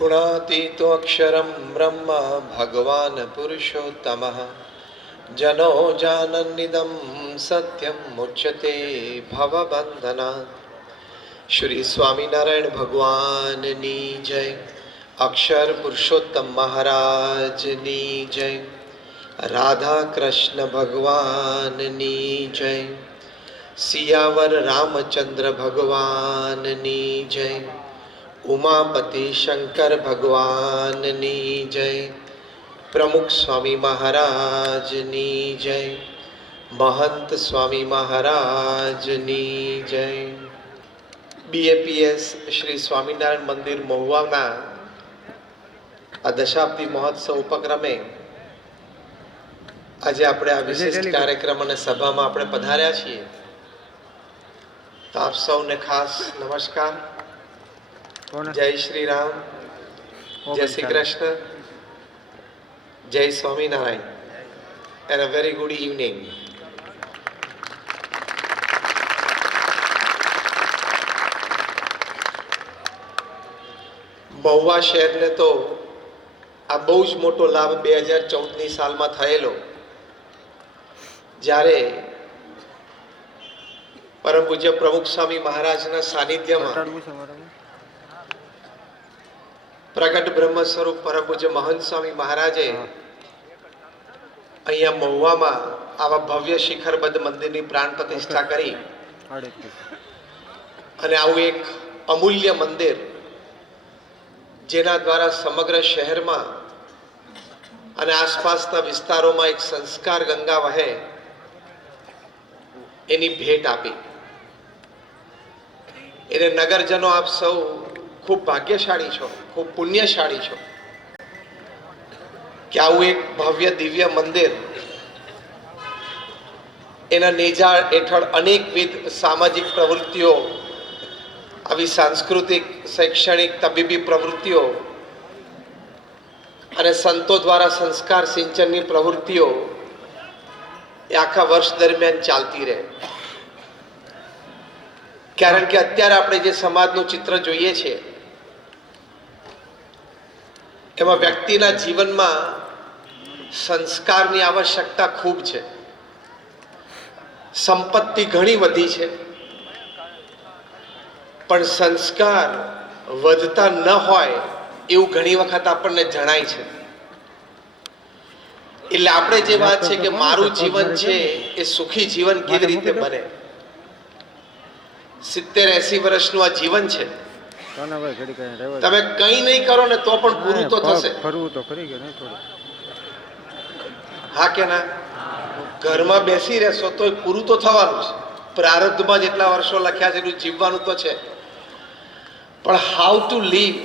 गुणातीतो अक्षरं ब्रह्म भगवान् पुरुषोत्तमः जनो जानन्निदं सत्यं मुच्यते भवबन्धनात्। श्री स्वामीनारायण भगवाननी जय। अक्षर पुरुषोत्तम महाराजनी जय। राधा कृष्ण भगवाननी जय। सियावर रामचंद्र भगवाननी जय। उमापति शंकर भगवाननी जय। प्रमुख स्वामी महाराजनी जय। महंत स्वामी महाराजनी जय। BAPS श्री स्वामीनारायण मंदिर महुवाना आ दशाब्दी महोत्सव उपक्रमे आज આપણે આ વિશિષ્ટ કાર્યક્રમ અને સભામાં આપણે પધાર્યા છીએ। તો આપ સૌને ખાસ નમસ્કાર। જય શ્રી રામ, જય શ્રી કૃષ્ણ, જય Swaminarayan and a very good evening. Mahuva શહેરને તો આ બહુ જ મોટો લાભ 2014ની સાલમાં થયેલો, જ્યારે પરમ પૂજ્ય પ્રમુખ સ્વામી મહારાજના સાનિધ્યમાં પ્રગટ બ્રહ્મ સ્વરૂપ પરમ પૂજ્ય મહંત સ્વામી મહારાજે અહીંયા મહુવામાં આવા ભવ્ય શિખરબદ્ધ મંદિરની પ્રાણ પ્રતિષ્ઠા કરી અને આવું એક અમૂલ્ય મંદિર જેના દ્વારા સમગ્ર શહેરમાં અને આસપાસના વિસ્તારોમાં એક સંસ્કાર ગંગા વહે એની ભેટ આપી। એને નગરજનો આપ સૌ ખૂબ ભાગ્યશાળી છો, ખૂબ પુણ્યશાળી છો કે આવું એક ભવ્ય દિવ્ય મંદિર એના નેજા હેઠળ અનેકવિધ સામાજિક પ્રવૃત્તિઓ, આવી સાંસ્કૃતિક, શૈક્ષણિક, તબીબી પ્રવૃત્તિઓ અને સંતો દ્વારા સંસ્કાર સિંચનની પ્રવૃત્તિઓ એ આખા વર્ષ દરમિયાન ચાલતી રહે। કારણ કે અત્યારે આપણે જે સમાજનું ચિત્ર જોઈએ છે એમાં વ્યક્તિના જીવનમાં સંસ્કારની આવશ્યકતા ખૂબ છે। સંપત્તિ ઘણી વધી છે પણ સંસ્કાર વધતા ન હોય એવું ઘણી વખત આપણને જણાય છે। એટલે આપણે જે વાત છે કે મારું જીવન છે એ સુખી જીવન કેવી રીતે બને, 70-80 વર્ષનું આ જીવન છે, તમે કંઈ નહીં કરો ને તો પણ પૂરું તો થશે, હા કે ના? ઘરમાં બેસી રહેશો તો પૂરું તો થવાનું છે। પ્રારબ્ધમાં જેટલા વર્ષો લખ્યા છે એટલું જીવવાનું તો છે, પણ હાઉ ટુ લીવ,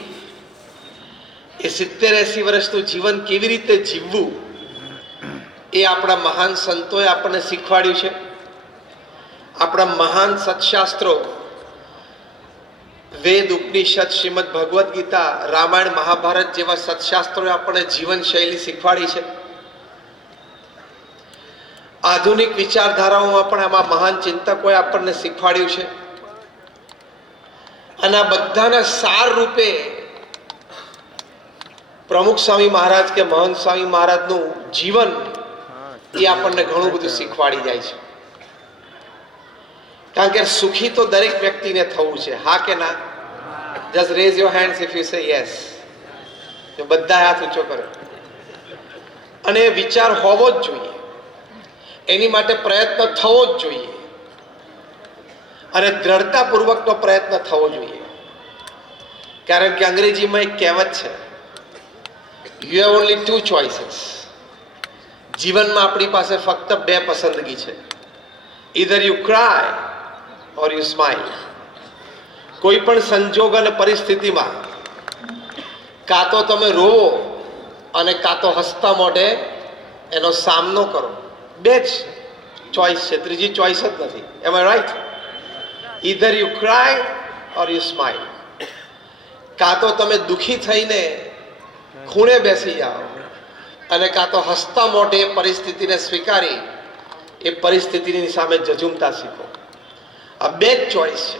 એ 70-80 વર્ષનું જીવન કેવી રીતે જીવવું એ આપણા મહાન સંતોએ આપણને શીખવાડ્યું છે। આપણા મહાન સત્શાસ્ત્રો વેદ, ઉપનિષદ, શ્રીમદ ભગવદ્ ગીતા, રામાયણ, મહાભારત જેવા સત્શાસ્ત્રોએ આપણને જીવન શૈલી શીખવાડી છે। આધુનિક વિચારધારાઓમાં પણ આમાં મહાન ચિંતકોએ આપણને શીખવાડ્યું છે અને આ બધાના સાર રૂપે પ્રમુખ સ્વામી મહારાજ કે મહંત સ્વામી મહારાજનું જીવન એ આપણને ઘણું બધું શીખવાડી જાય છે। કારણ કે સુખી તો દરેક વ્યક્તિને થવું છે, હા કે ના? Just rays your hands if you say yes. બધા હાથ ઊંચો કરો અને વિચાર હોવો જ જોઈએ, એની માટે પ્રયત્ન થવો જ જોઈએ અને દ્રઢતાપૂર્વકનો પ્રયત્ન થવો જોઈએ। કારણ કે અંગ્રેજીમાં એક કહેવત છે, યુ હેવ ઓનલી 2 ચોઇસીસ। જીવનમાં આપણી પાસે ફક્ત 2 પસંદગી છે, either you cry or you smile. કોઈ પણ સંજોગ અને પરિસ્થિતિમાં કાં તો તમે રોવો અને કાં તો હસતા મોઢે એનો સામનો કરો, 2 જ ચોઇસ છે, ત્રીજી ચોઇસ જ નથી। Am I right? Either you cry or you smile. કાં તો તમે દુઃખી થઈને ખૂણે બેસી જાઓ અને કાં તો હસતા મોઢે પરિસ્થિતિને સ્વીકારી એ પરિસ્થિતિની સામે જજુમતા શીખો। આ 2 જ ચોઇસ છે।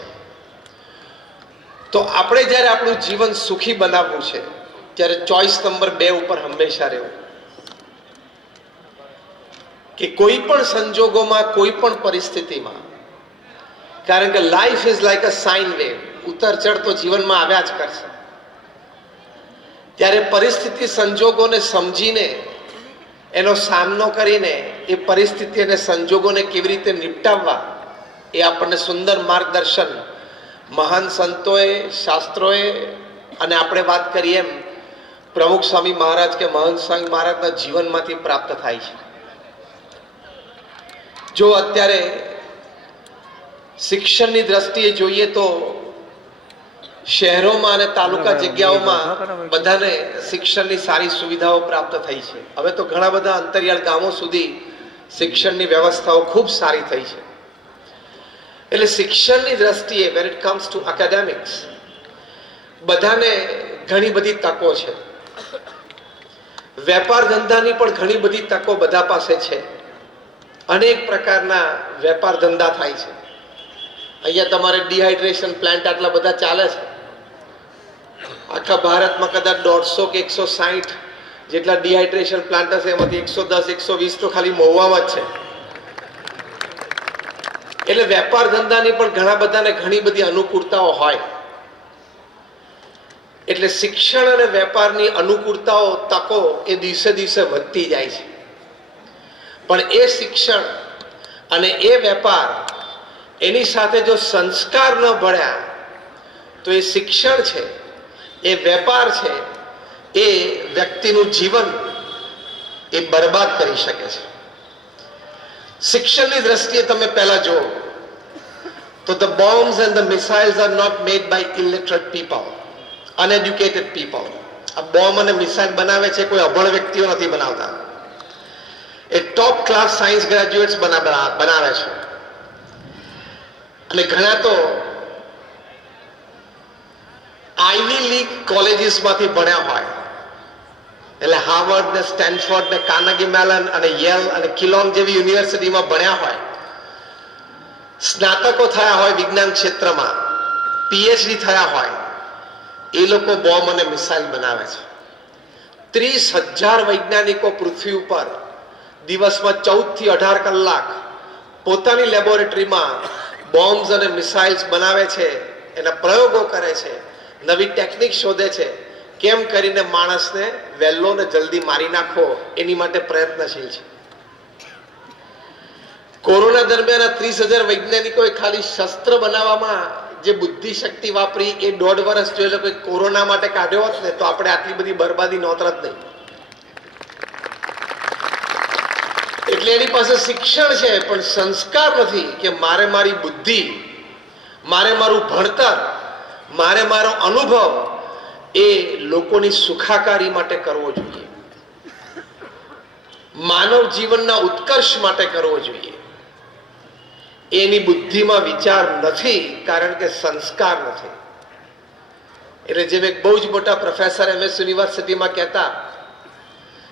તો આપણે જ્યારે આપણું જીવન સુખી બનાવવું છે ત્યારે ચોઇસ નંબર 2 ઉપર હંમેશા રહેવું કે કોઈ પણ સંજોગોમાં, કોઈ પણ પરિસ્થિતિમાં, કારણ કે life is like a sine wave, ઉતર ચઢ તો જીવનમાં આવ્યા જ કરશે. ત્યારે પરિસ્થિતિ સંજોગોને સમજીને એનો સામનો કરીને એ પરિસ્થિતિ અને સંજોગોને કેવી રીતે નિપટાવવા એ આપણને સુંદર માર્ગદર્શન મહાન સંતોએ, શાસ્ત્રોએ અને આપણે વાત કરીએ એમ પ્રમુખ સ્વામી મહારાજ કે મહંત સ્વામી મહારાજના જીવનમાંથી પ્રાપ્ત થાય છે. જો અત્યારે શિક્ષણની દ્રષ્ટિએ જોઈએ તો શહેરોમાં અને તાલુકા જગ્યાઓમાં બધાને શિક્ષણની સારી સુવિધાઓ પ્રાપ્ત થઈ છે. હવે તો ઘણા બધા અંતરિયાળ ગામો સુધી શિક્ષણની વ્યવસ્થાઓ ખૂબ સારી થઈ છે. એટલે શિક્ષણની દ્રષ્ટિએ when it comes to academics બધાને ઘણી બધી તકો છે. વેપાર ધંધાની પણ ઘણી બધી તકો બધા પાસે છે. અનેક પ્રકારના વેપાર ધંધા થાય છે. અહીંયા તમારે ડિહાઇડ્રેશન પ્લાન્ટ આટલા બધા ચાલે છે. આખા ભારતમાં કદાચ 150 કે 160 જેટલા ડિહાઇડ્રેશન પ્લાન્ટ હશે, એમાંથી 110 120 તો ખાલી મહુવામાં જ છે. એટલે વેપાર ધંધાની પણ ઘણા બધાને ઘણી બધી અનુકૂળતાઓ હોય. એટલે શિક્ષણ અને વેપારની અનુકૂળતાઓ, તકો એ દિવસે દિવસે વધતી જાય છે. પણ એ શિક્ષણ અને એ વેપાર એની સાથે જો સંસ્કાર ન ભળ્યા તો એ શિક્ષણ છે, એ વેપાર છે, એ વ્યક્તિનું જીવન એ બરબાદ કરી શકે છે. શિક્ષણની દ્રષ્ટિએ તમે પહેલા જુઓ તો the bombs and the missiles are not made by illiterate people, uneducated people. આ બોમ્બ અને મિસાઇલ બનાવે છે કોઈ અભણ વ્યક્તિઓ નથી બનાવતા. એ ટોપ ક્લાસ સાયન્સ ગ્રેજ્યુએટ્સ બનાવે છે. અને ઘણા તો આઈવી લીગ કોલેજીસમાંથી ભણ્યા હોય, એટલે હાર્વર્ડ ને સ્ટેનફોર્ડ ને કાર્નેગી મેલન અને યેલ અને કિલોન જેવી યુનિવર્સિટીમાં ભણ્યા હોય, સ્નાતકો થયા હોય વિજ્ઞાન ક્ષેત્રમાં, પીએચડી થયા હોય, એ લોકો બોમ્બ અને મિસાઇલ બનાવે છે. 30,000 વૈજ્ઞાનિકો પૃથ્વી ઉપર દિવસમાં 14 થી 18 કલાક પોતાની લેબોરેટરીમાં બોમ્બ્સ અને મિસાઇલ્સ બનાવે છે, એના પ્રયોગો કરે છે, નવી ટેકનિક શોધે છે, કેમ કરીને માણસને વહેલો ને જલ્દી મારી નાખો એની માટે પ્રયત્નશીલ છે. કોરોના દરમિયાન 30,000 વૈજ્ઞાનિકોએ ખાલી શસ્ત્ર બનાવવામાં જે બુદ્ધિ શક્તિ વાપરી એ 1.5 વર્ષ જો એ લોકોએ કોરોના માટે કાઢ્યો હોત ને તો આપણે આટલી બધી બરબાદી નોતરત નહીં. એટલે એની પાસે શિક્ષણ છે પણ સંસ્કાર નથી કે મારે મારી બુદ્ધિ, મારે મારું ભણતર, મારે મારો અનુભવ એ લોકોની સુખાકારી માટે કરવો જોઈએ, માનવ જીવનના ઉત્કર્ષ માટે કરવો જોઈએ. એની બુદ્ધિમાં વિચાર નથી કારણ કે સંસ્કાર નથી. એટલે જેમ એક બહુ જ મોટા પ્રોફેસર MS યુનિવર્સિટીમાં કહેતા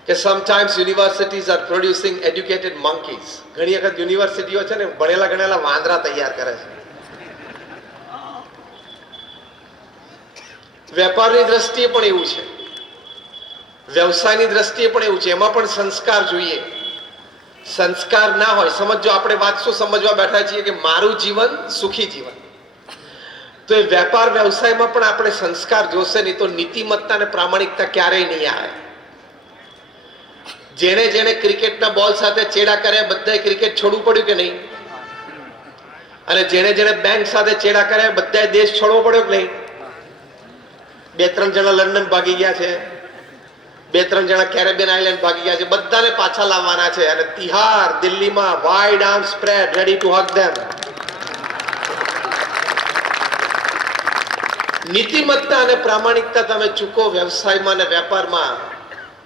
કે sometimes universities are producing educated monkeys. ઘણી વખત યુનિવર્સિટીઓ છે ને ભણેલા ગણેલા વાંદરા તૈયાર કરે છે. વેપારની દ્રષ્ટિએ પણ એવું છે, વ્યવસાયની દ્રષ્ટિએ પણ એવું છે. એમાં પણ સંસ્કાર જોઈએ. સંસ્કાર ના હોય, સમજો આપણે વાત શું સમજવા બેઠા છીએ કે મારું જીવન સુખી જીવન, તો એ વેપાર વ્યવસાયમાં પણ આપણે સંસ્કાર જોશે, નહીં તો નીતિમત્તા અને પ્રામાણિકતા ક્યારેય નહીં આવે. જેણે જેણે ક્રિકેટના બોલ સાથે ચેડા કર્યા બધાએ ક્રિકેટ છોડવું પડ્યું કે નહીં? અને જેણે જેણે બેંક સાથે ચેડા કર્યા બધાએ દેશ છોડવો પડ્યો કે નહીં? 2-3 જણા લંડન ભાગી ગયા છે, 2-3 જણા કેરેબિયન આઇલેન્ડ ભાગી ગયા છે, બધાને પાછા લાવવાના છે. અને તિહાર દિલ્હીમાં wide arm spread ready to hug them. નીતિમત્તા અને પ્રામાણિકતા તમે ચૂકો વ્યવસાયમાં અને વેપારમાં,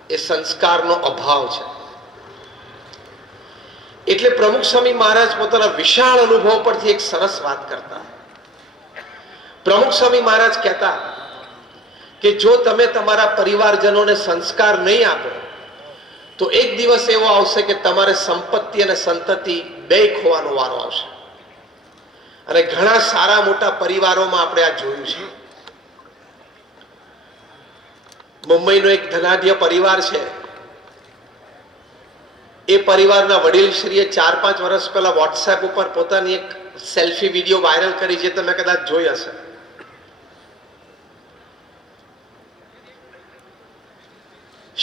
એ સંસ્કારનો અભાવ છે. એટલે પ્રમુખ સ્વામી મહારાજ પોતાના વિશાળ અનુભવ પરથી એક સરસ વાત કરતા. પ્રમુખ સ્વામી મહારાજ કહેતા કે જો તમે તમારા પરિવારજનોને સંસ્કાર નહીં આપો તો એક દિવસ એવો આવશે કે તમારે સંપત્તિ અને સંતતિ બે ખોવાનો વારો આવશે. અને ઘણા સારા મોટા પરિવારોમાં આપણે આ જોયું છે. મુંબઈનો એક ધનાઢ્ય પરિવાર છે. એ પરિવારના વડીલશ્રીએ 4-5 વર્ષ પહેલા વોટ્સએપ ઉપર પોતાની એક સેલ્ફી વિડીયો વાયરલ કરી, જે તમે કદાચ જોઈ હશે.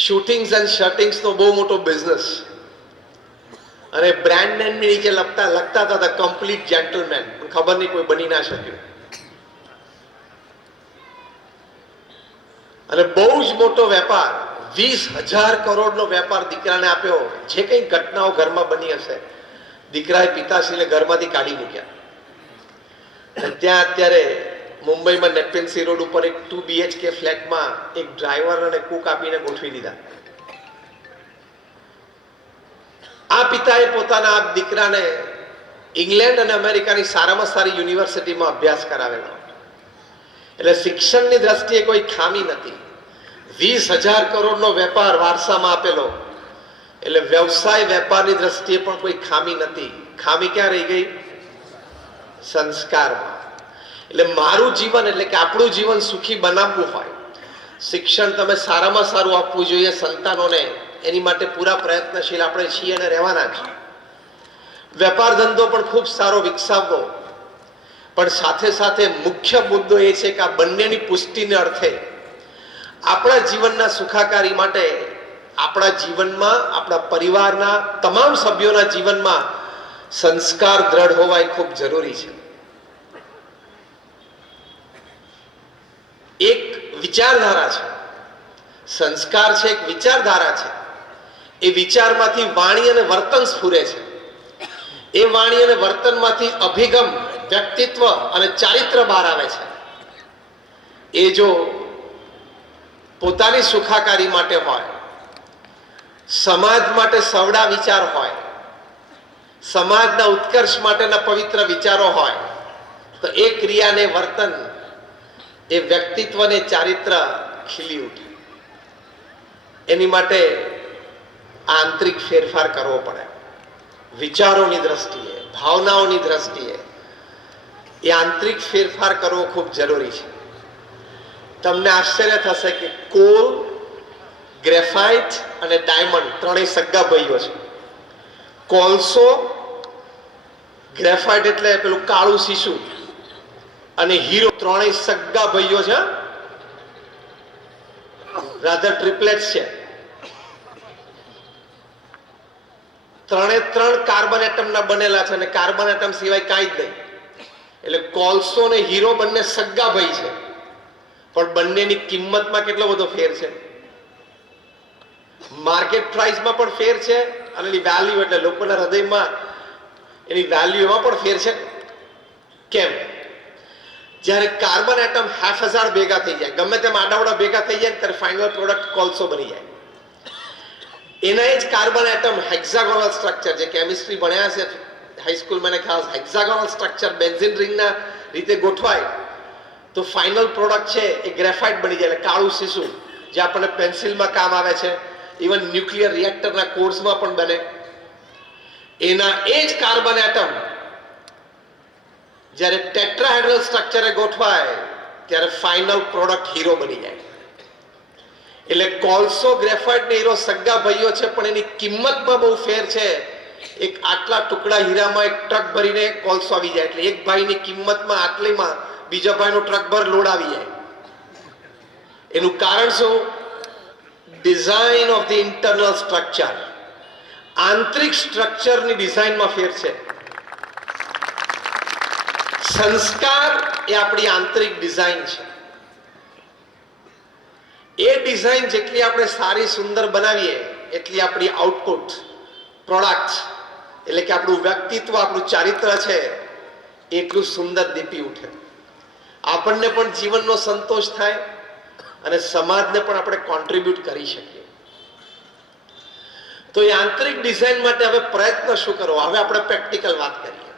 શૂટિંગ્સ એન્ડ શર્ટિંગ્સનો બહુ મોટો બિઝનેસ, અને બ્રાન્ડ નેમની નીચે લખતા હતા કમ્પ્લીટ જેન્ટલમેન. ખબર નહીં કોઈ બની ના શક્યું. અને બહુ જ મોટો વેપાર, 20,000 કરોડનો વેપાર દીકરાને આપ્યો. જે કઈ ઘટનાઓ ઘરમાં બની હશે, દીકરાએ પિતાશ્રીને ઘરમાંથી કાઢી મૂક્યા. અને ત્યાં અત્યારે મુંબઈમાં નેપેન્સી રોડ ઉપર એક 2 BHK ફ્લેટમાં એક ડ્રાઈવર અને કુક આપીને ગોઠવી દીધા. આ પિતાએ પોતાના આ દીકરાને ઇંગ્લેન્ડ અને અમેરિકાની સારામાં સારી યુનિવર્સિટીમાં અભ્યાસ કરાવેલો. એટલે શિક્ષણની દ્રષ્ટિએ કોઈ ખામી નથી. 20,000 કરોડનો વેપાર વારસામાં આપેલો, એટલે વ્યવસાય વેપારની દ્રષ્ટિએ પણ કોઈ ખામી નથી. ખામી ક્યાં રહી ગઈ? સંસ્કારમાં. એટલે મારું જીવન, એટલે કે આપણું જીવન સુખી બનાવવું હોય, શિક્ષણ તમે સારામાં સારું આપવું જોઈએ સંતાનોને. એની માટે પૂરા પ્રયત્નશીલ આપણે છીએ અને રહેવાના છીએ. વેપાર ધંધો પણ ખૂબ સારો વિકસાવવો, પણ સાથે સાથે મુખ્ય મુદ્દો એ છે કે આ બંનેની પુષ્ટિને અર્થે આપણા જીવનના સુખાકારી માટે આપણા જીવનમાં, આપણા પરિવારના તમામ સભ્યોના જીવનમાં સંસ્કાર દ્રઢ હોવા એ ખૂબ જરૂરી છે. એક વિચારધારા છે, સંસ્કાર છે એક વિચારધારા છે. એ વિચારમાંથી વાણી અને વર્તન સ્ફુરે છે. એ વાણી અને વર્તનમાંથી અભિગમ, વ્યક્તિત્વ અને ચારિત્ર બહાર આવે છે. એ જો પોતાની સુખાકારી માટે હોય, સમાજ માટે સવડા વિચાર હોય, સમાજના ઉત્કર્ષ માટેના પવિત્ર વિચારો હોય, તો એ ક્રિયાને, વર્તન, એ વ્યક્તિત્વને, ચારિત્ર ખીલી ઉઠે. એની માટે આંતરિક ફેરફાર કરવો પડે. વિચારોની દ્રષ્ટિએ, ભાવનાઓની દ્રષ્ટિએ એ આંતરિક ફેરફાર કરવો ખૂબ જરૂરી છે. તમને આશ્ચર્ય થશે કે કોલ, ગ્રેફાઇટ અને ડાયમંડ ત્રણેય સગા ભાઈઓ છે. કોલસો, ગ્રેફાઇટ એટલે પેલું કાળું શીશુ, અને હીરો ત્રણેય સગા ભાઈઓ છે. રાધર ટ્રિપલેટ્સ છે. ત્રણે ત્રણ કાર્બન એટમના બનેલા છે, અને કાર્બન એટમ સિવાય કાંઈ જ નહીં. એટલે કોલસો ને હીરો બંને સગા ભાઈ છે, પણ બંનેની કિંમતમાં કેટલો બધો ફેર છે. માર્કેટ પ્રાઇસમાં પણ ફેર છે, અને એની વેલ્યુ, એટલે લોકોના હૃદયમાં એની વેલ્યુ એમાં પણ ફેર છે. કેમ? જ્યારે કાર્બન એટમ 5000 ભેગા થઈ જાય, ગમે તેમ આડાવડા ભેગા થઈ જાય, ત્યારે ફાઇનલ પ્રોડક્ટ કોલસો બની જાય. એના જ કાર્બન એટમ હેક્ઝાગોનલ સ્ટ્રક્ચર, જે કેમિસ્ટ્રી ભણ્યા છે હાઈસ્કૂલમાં, મને ખ્યાલ, હેક્ઝાગોનલ સ્ટ્રક્ચર બેન્ઝીન રિંગના રીતે ગોઠવાય તો ફાઇનલ પ્રોડક્ટ છે એ ગ્રેફાઇટ બની જાય, એટલે કાળું શીશુ, જે આપણને પેન્સિલમાં કામ આવે છે, ઇવન ન્યુક્લિયર રિએક્ટરના કોર્સમાં પણ બને. એના એ જ કાર્બન એટમ જ્યારે ટેટ્રાહેડ્રલ સ્ટ્રક્ચરે ગોઠવાય ત્યારે ફાઇનલ પ્રોડક્ટ હીરો બની જાય. એટલે કોલસો, ગ્રેફાઇટ ને હીરો સગા ભાઈઓ છે, પણ એની કિંમતમાં બહુ ફેર છે. એક આટલા ટુકડા હીરામાં એક ટ્રક ભરીને કોલસો આવી જાય, એટલે એક ભાઈની કિંમતમાં આટલીમાં બીજા ભાઈનો ટ્રક ભર લોડ આવી જાય. એનું કારણ શું? Design of the internal structure. આંતરિક સ્ટ્રક્ચરની ડિઝાઇનમાં ફેર છે. સંસ્કાર એ આપણી આંતરિક ડિઝાઇન છે. એ ડિઝાઇન જેટલી આપણે સારી, સુંદર બનાવીએ, એટલી આપણી આઉટપુટ, પ્રોડક્ટ, એટલે કે આપણું વ્યક્તિત્વ, આપણું ચારિત્ર છે, એટલું સુંદર દીપી ઉઠે. આપણને પણ જીવનનો સંતોષ થાય, અને સમાજને પણ આપણે કોન્ટ્રીબ્યુટ કરી શકીએ. તો એ આંતરિક ડિઝાઇન માટે હવે પ્રયત્ન શું કરવો? હવે આપણે પ્રેક્ટિકલ વાત કરીએ.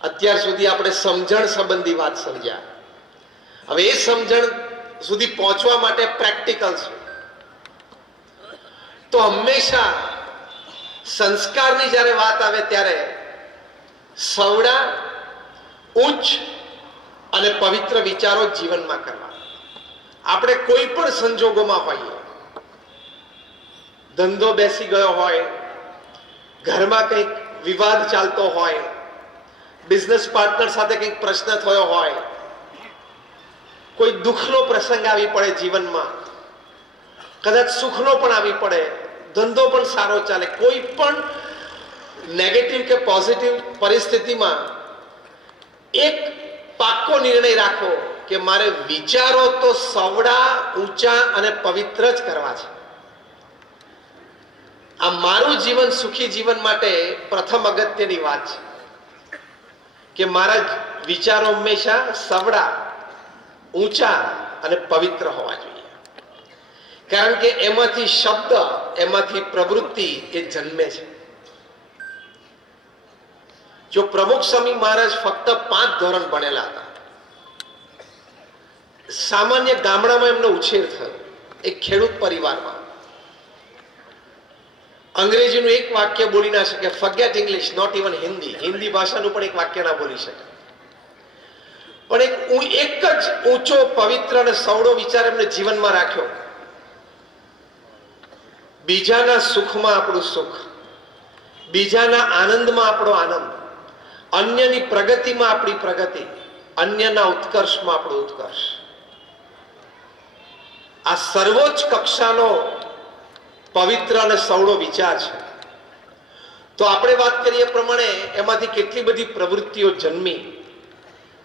અત્યાર સુધી આપણે સમજણ સંબંધી વાત સમજ્યા. હવે એ સમજણ સુધી પહોંચવા માટે પ્રેક્ટિકલ છે. તો હંમેશા સંસ્કારની જ્યારે વાત આવે ત્યારે સવડા, ઉચ્ચ અને પવિત્ર વિચારો જીવનમાં કરવા. આપણે કોઈ પણ સંજોગોમાં હોઈએ, ધંધો બેસી ગયો હોય, ઘરમાં કંઈક વિવાદ ચાલતો હોય, બિઝનેસ પાર્ટનર સાથે કંઈક પ્રશ્ન થયો હોય, કોઈ દુઃખનો પ્રસંગ આવી પડે જીવનમાં, કદાચ સુખનો પણ આવી પડે, ધંધો પણ સારો ચાલે, કોઈ પણ નેગેટિવ કે પોઝિટિવ પરિસ્થિતિમાં એક પાક્કો નિર્ણય રાખો કે મારે વિચારો તો સવડા, ઊંચા અને પવિત્ર જ કરવા છે. આ મારું જીવન સુખી જીવન માટે પ્રથમ અગત્યની વાત છે કે મારા વિચારો હંમેશા સવડા, ઊંચા અને પવિત્ર હોવા જોઈએ. કારણ કે એમાંથી શબ્દ, એમાંથી પ્રવૃત્તિ એ જન્મે છે. જો પ્રમુખ સ્વામી મહારાજ ફક્ત 5 ધોરણ ભણેલા હતા, સામાન્ય ગામડામાં એમનો ઉછેર થયો, એક ખેડૂત પરિવારમાં. અંગ્રેજીનું એક વાક્ય બોલી ના શકે, forget English, not even Hindi, Hindi ભાષાનું પણ એક વાક્ય ના બોલી શકે. પણ એક જ ઊંચો, પવિત્ર અને સવડો વિચાર એમને જીવનમાં રાખ્યો: બીજાના સુખમાં આપણું સુખ, બીજાના આનંદમાં આપણો આનંદ, અન્યની પ્રગતિમાં આપણી પ્રગતિ, અન્યના ઉત્કર્ષમાં આપણો ઉત્કર્ષ. આ સર્વોચ્ચ કક્ષાનો પવિત્ર અને સવડો વિચાર છે. તો આપણે વાત કરીએ પ્રમાણે એમાંથી કેટલી બધી પ્રવૃત્તિઓ જન્મી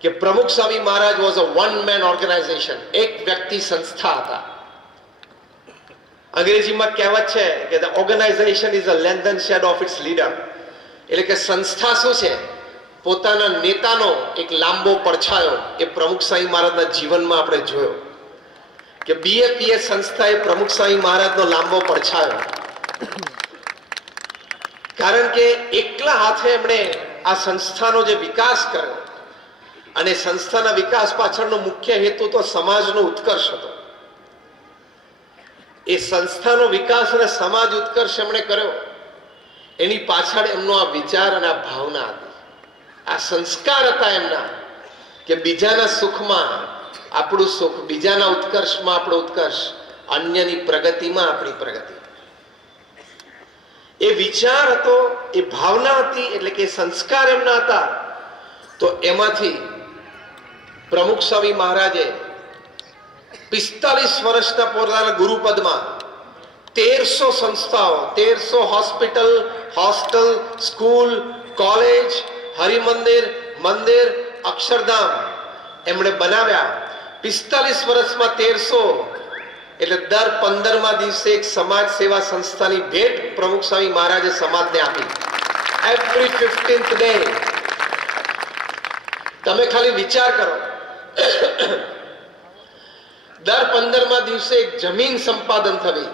કે Pramukh Swami Maharaj was a one man organization, એક વ્યક્તિ સંસ્થા હતા. અંગ્રેજીમાં કહેવત છે કે the organization is a length and shade of its leader. એટલે કે સંસ્થા શું છે? પોતાના નેતાનો એક લાંબો પડછાયો. એ પ્રમુખ સ્વામી મહારાજના જીવનમાં આપણે જોયો કે બીએપીએસ સંસ્થા એ પ્રમુખ સ્વામી મહારાજનો લાંબો પડછાયો. કારણ કે એકલા હાથે એમણે આ સંસ્થાનો જે વિકાસ કર્યો, અને સંસ્થાના વિકાસ પાછળનો મુખ્ય હેતુ તો સમાજનો ઉત્કર્ષ હતો. એ સંસ્થાનો વિકાસ અને સમાજ ઉત્કર્ષ એમણે કર્યો, એની પાછળ એમનો આ વિચાર અને આ ભાવના હતી, આ સંસ્કાર હતા એમના કે બીજાના સુખમાં આપણું સુખ, બીજાના ઉત્કર્ષમાં આપણો ઉત્કર્ષ, અન્યની પ્રગતિમાં આપણી પ્રગતિ. એ વિચાર હતો, એ ભાવના હતી, એટલે કે સંસ્કાર એમના હતા. તો એમાંથી પ્રમુખ સ્વામી મહારાજે 45 વર્ષના પોતાના ગુરુપદમાં 1300 સંસ્થાઓ, 1300 હોસ્પિટલ, હોસ્ટેલ, સ્કૂલ, કોલેજ, હરિમંદિર, મંદિર, અક્ષરધામ એમણે બનાવ્યા. 45 વર્ષમાં 1300, એટલે દર 15મા દિવસે એક સમાજ સેવા સંસ્થાની ભેટ પ્રમુખ સ્વામી મહારાજે સમાજને આપી. Every 15th day. તમે ખાલી વિચાર કરો, દર 15મા દિવસે એક જમીન સંપાદન થવી,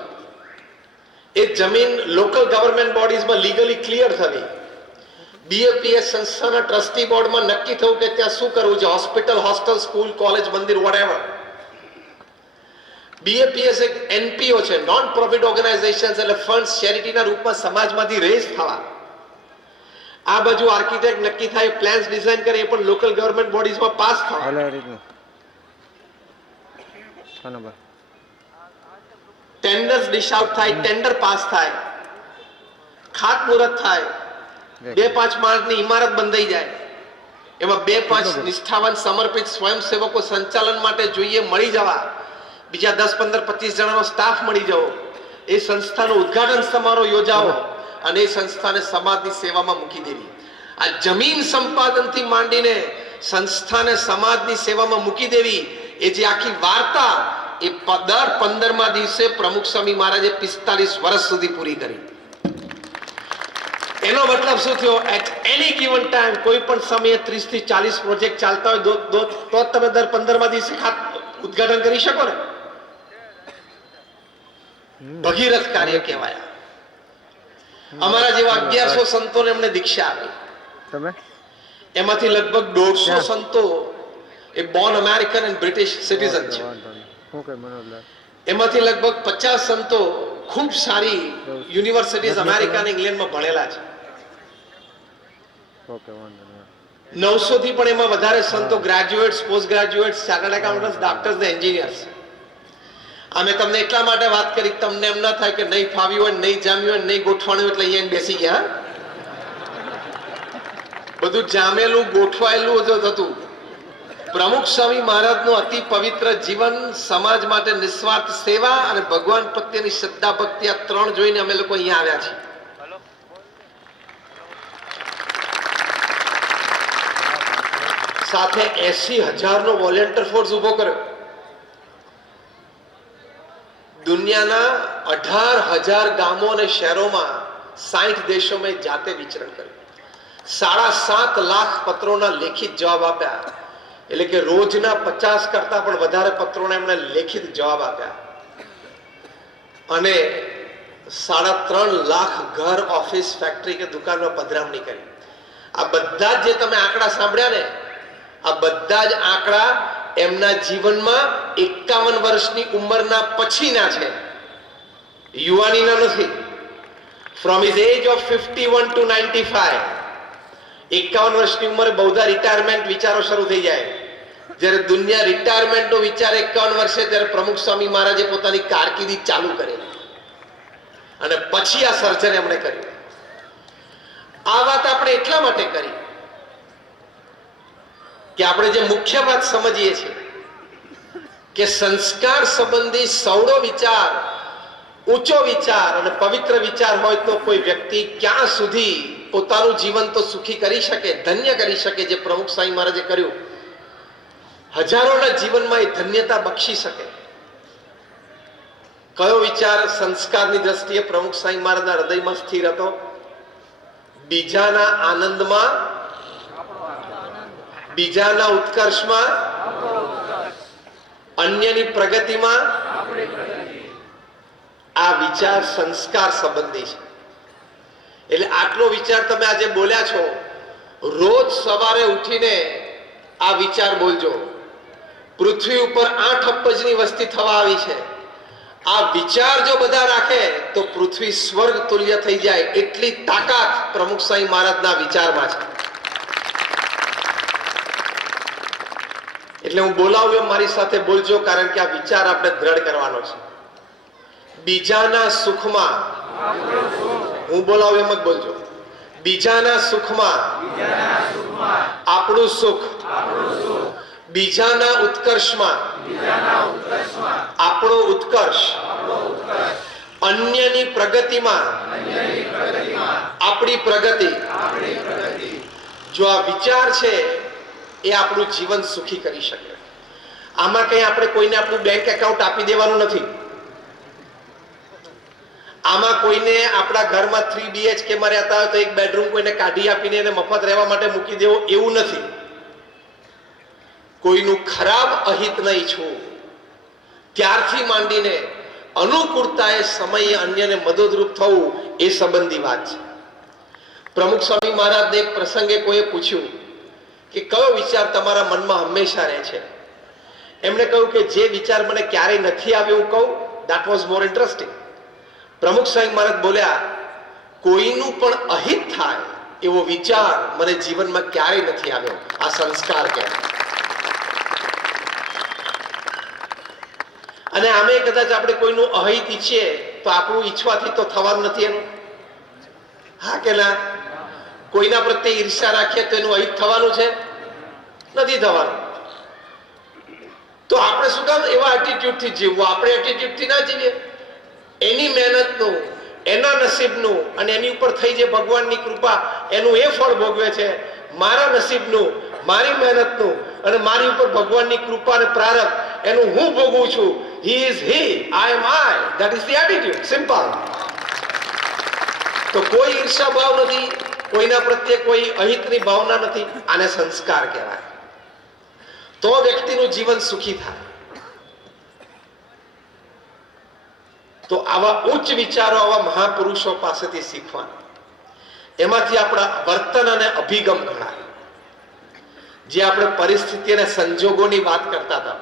એ જમીન લોકલ ગવર્નમેન્ટ બોડીઝમાં લીગલી ક્લિયર થવી, બીએપીએસ સંસ્થાના ટ્રસ્ટી બોર્ડમાં નક્કી થયું કે ત્યાં શું કરવું છે, હોસ્પિટલ, હોસ્ટેલ, સ્કૂલ, કોલેજ, મંદિર, વોટએવર. બીએપીએસ એક એનપીઓ છે, નોન પ્રોફિટ ઓર્ગેનાઇઝેશન, એટલે ફંડ્સ ચેરિટીના રૂપમાં સમાજમાંથી રેઝ થવા. આ બાજુ આર્કિટેક્ટ નક્કી થાય, પ્લાન્સ ડિઝાઇન કરે, એ પણ લોકલ ગવર્નમેન્ટ બોડીઝમાં પાસ થવા. ટેન્ડર્સ ડિશ આઉટ થાય, ટેન્ડર પાસ થાય, ખાતમુહૂર્ત થાય, 2-5 માળની ઇમારત બંધાઈ જાય, એમાં 2-5 નિષ્ઠાવાન સમર્પિત સ્વયંસેવકો સંચાલન માટે જોઈએ મળી જવા, બીજા 10, 15, 25 જણાનો સ્ટાફ મળી જવો, એ સંસ્થાનો ઉદ્ઘાટન સમારોહ યોજાવો અને એ સંસ્થાને સમાજની સેવામાં મૂકી દેવી. આ જમીન સંપાદનથી માંડીને સંસ્થાને સમાજની સેવામાં મૂકી દેવી, એ જે આખી વાર્તા, એ દર 15મા દિવસે પ્રમુખ સ્વામી મહારાજે 45 વર્ષ સુધી પૂરી કરી. એનો મતલબ શું થયો? એટ એની ગિવન ટાઈમ, કોઈ પણ સમયે 30 થી 40 પ્રોજેક્ટ ચાલતા હોય તો જ તમે દર 15મા દિવસે ઉદ્ઘાટન કરી શકો ને. ભગીરથ કાર્ય કહેવાય. અમારા જેવા 1100 સંતોને એમને દીક્ષા આપી. એમાંથી લગભગ 150 સંતો એ born American and British citizen છે. એમાંથી લગભગ 50 સંતો ખૂબ સારી યુનિવર્સિટીઝ અમેરિકા અને ઇંગ્લેન્ડમાં ભણેલા છે. 900 થી પણ એમાં વધારે સંતો graduates, post graduates, chartered accountants, doctors ને એન્જિનિયર્સ. અમે તમને એટલા માટે વાત કરી તમને એમ ના થાય કે નહીં ફાવ્યું હોય, નહીં જામ્યું હોય, નહીં ગોઠવાણું એટલે અહીંયા બેસી ગયા. બધું જામેલું ગોઠવાયેલું જ હતું. પ્રમુખ સ્વામી મહારાજનું અતિ પવિત્ર જીવન, સમાજ માટે નિસ્વાર્થ સેવા અને ભગવાન પ્રત્યેની શ્રદ્ધા ભક્તિ, આ ત્રણ જોઈને અમે લોકો અહીંયા આવ્યા છીએ. સાથે 80,000 નો વોલેન્ટિયર ફોર્સ ઉભો કર્યો. દુનિયાના 18,000 ગામો અને શહેરોમાં 60 દેશોમાં જાતે વિચરણ કર્યું. 7.5 લાખ પત્રોના લેખિત જવાબ આપ્યા. એટલે કે રોજના 50 કરતા પણ વધારે પત્રોના એમણે લેખિત જવાબ આપ્યા. અને 3.5 લાખ ઘર, ઓફિસ, ફેક્ટરી કે દુકાનમાં પધરામણી કરી. આ બધા જે તમે આંકડા સાંભળ્યા ને, આ બધા જ આંકડા એમના જીવનમાં 51 વર્ષની ઉંમરના પછીના છે, યુવાનીના નથી. From his age of 51 to 95, 51 વર્ષની ઉંમરે બૌદ્ધા રિટાયરમેન્ટ વિચારો શરૂ થઈ જાય. જ્યારે દુનિયા રિટાયરમેન્ટનો વિચાર 51 વર્ષે, ત્યારે પ્રમુખ સ્વામી મહારાજે પોતાની કારકિર્દી ચાલુ કરી અને પછી આ સર્જન એમણે કર્યું. આ વાત આપણે એટલા માટે કરી કે આપણે જે મુખ્ય વાત સમજીએ છીએ કે સંસ્કાર સંબંધી સૌડો વિચાર, ઊંચો વિચાર અને પવિત્ર વિચાર હોય તો કોઈ વ્યક્તિ ક્યાં સુધી પોતાનું જીવન તો સુખી કરી શકે, ધન્ય કરી શકે. જે પ્રમુખ સ્વામી મહારાજે કર્યું, હજારોના જીવનમાં એ ધન્યતા બક્ષી શકે. કયો વિચાર સંસ્કારની દ્રષ્ટિએ પ્રમુખ સ્વામી મહારાજના હૃદયમાં સ્થિર હતો? બીજાના આનંદમાં, બીજાના ઉત્કર્ષમાં, અન્યની પ્રગતિમાં. આ વિચાર સંસ્કાર સંબંધી છે. એટલે આટલો વિચાર તમે આજે બોલ્યા છો, રોજ સવારે ઉઠીને આ વિચાર બોલજો. પૃથ્વી ઉપર 8 અબજની વસ્તી થવા આવી છે. આ વિચાર જો બધા રાખે તો પૃથ્વી સ્વર્ગ તુલ્ય થઈ જાય, એટલી તાકાત પ્રમુખ સ્વામી મહારાજના વિચારમાં છે. એટલે હું બોલાવું એમ મારી સાથે બોલજો, કારણ કે આ વિચાર આપણે દ્રઢ કરવાનો છે. બીજાના સુખમાં, હું બોલાવું એમ જ બોલજો. બીજાના સુખમાં આપણું સુખ, બીજાના ઉત્કર્ષમાં આપણો ઉત્કર્ષ, અન્યની પ્રગતિમાં આપણી પ્રગતિ. જો આ વિચાર છે એ આપણું જીવન સુખી કરી શકે. આમાં કઈ આપણે કોઈને આપણું બેંક એકાઉન્ટ આપી દેવાનું નથી. આમાં કોઈને આપણા ઘરમાં 3 BHK માં રહેતા હોય તો એક બેડરૂમ કોઈને કાઢી આપીને એને મફત રહેવા માટે મૂકી દેવો, એવું નથી. કોઈનું ખરાબ અહિત ન ઈચ્છવું, ત્યારથી માંડીને અનુકૂળતાએ સમયે અન્યને મદદરૂપ થવું, એ સંબંધી વાત છે. પ્રમુખ સ્વામી મહારાજને એક પ્રસંગે કોઈએ પૂછ્યું કે કયો વિચાર તમારા મનમાં હંમેશા રહે છે? એમણે કહ્યું કે જે વિચાર મને ક્યારેય નથી આવ્યો હું કહું, that was more interesting. પ્રમુખ સ્વામી મહારાજ બોલ્યા, કોઈનું પણ અહિત થાય એવો વિચાર મને જીવનમાં ક્યારેય નથી આવ્યો. આ સંસ્કાર કહેવાય. અને આમે કદાચ આપણે કોઈનું અહિત ઈચ્છીએ તો આપણું ઈચ્છવાથી તો થવાનું નથી એનું. હા કે ના? કોઈના પ્રત્યે ઈર્ષ્યા રાખીએ તો એનું અહિત થવાનું છે? નથી થવાનું. તો આપણે શું કામ એવા એટીટ્યુડથી જીવવું? આપણે એટીટ્યુડથી ના જીવીએ. એની મહેનતનું, એના નસીબનું અને એની ઉપર થઈ જે ભગવાનની કૃપા, એનું એ ફળ ભોગવે છે. મારા નસીબનું, મારી મહેનતનું અને મારી ઉપર ભગવાનની કૃપા અને પ્રારબ્ધ, એનું હું ભોગવું છું. He is he, I am I. That is the attitude. Simple. તો કોઈ ઈર્ષા ભાવ નથી, કોઈના પ્રત્યે કોઈ અહિતની ભાવના નથી. આને સંસ્કાર કહેવાય. તો વ્યક્તિનું જીવન સુખી થાય. તો આવા ઉચ્ચ વિચારો, આવા મહાપુરુષો પાસેથી શીખવાના. એમાંથી આપણા વર્તન અને અભિગમ ઘણા. જે આપણે પરિસ્થિતિ અને સંજોગોની વાત કરતા હતા.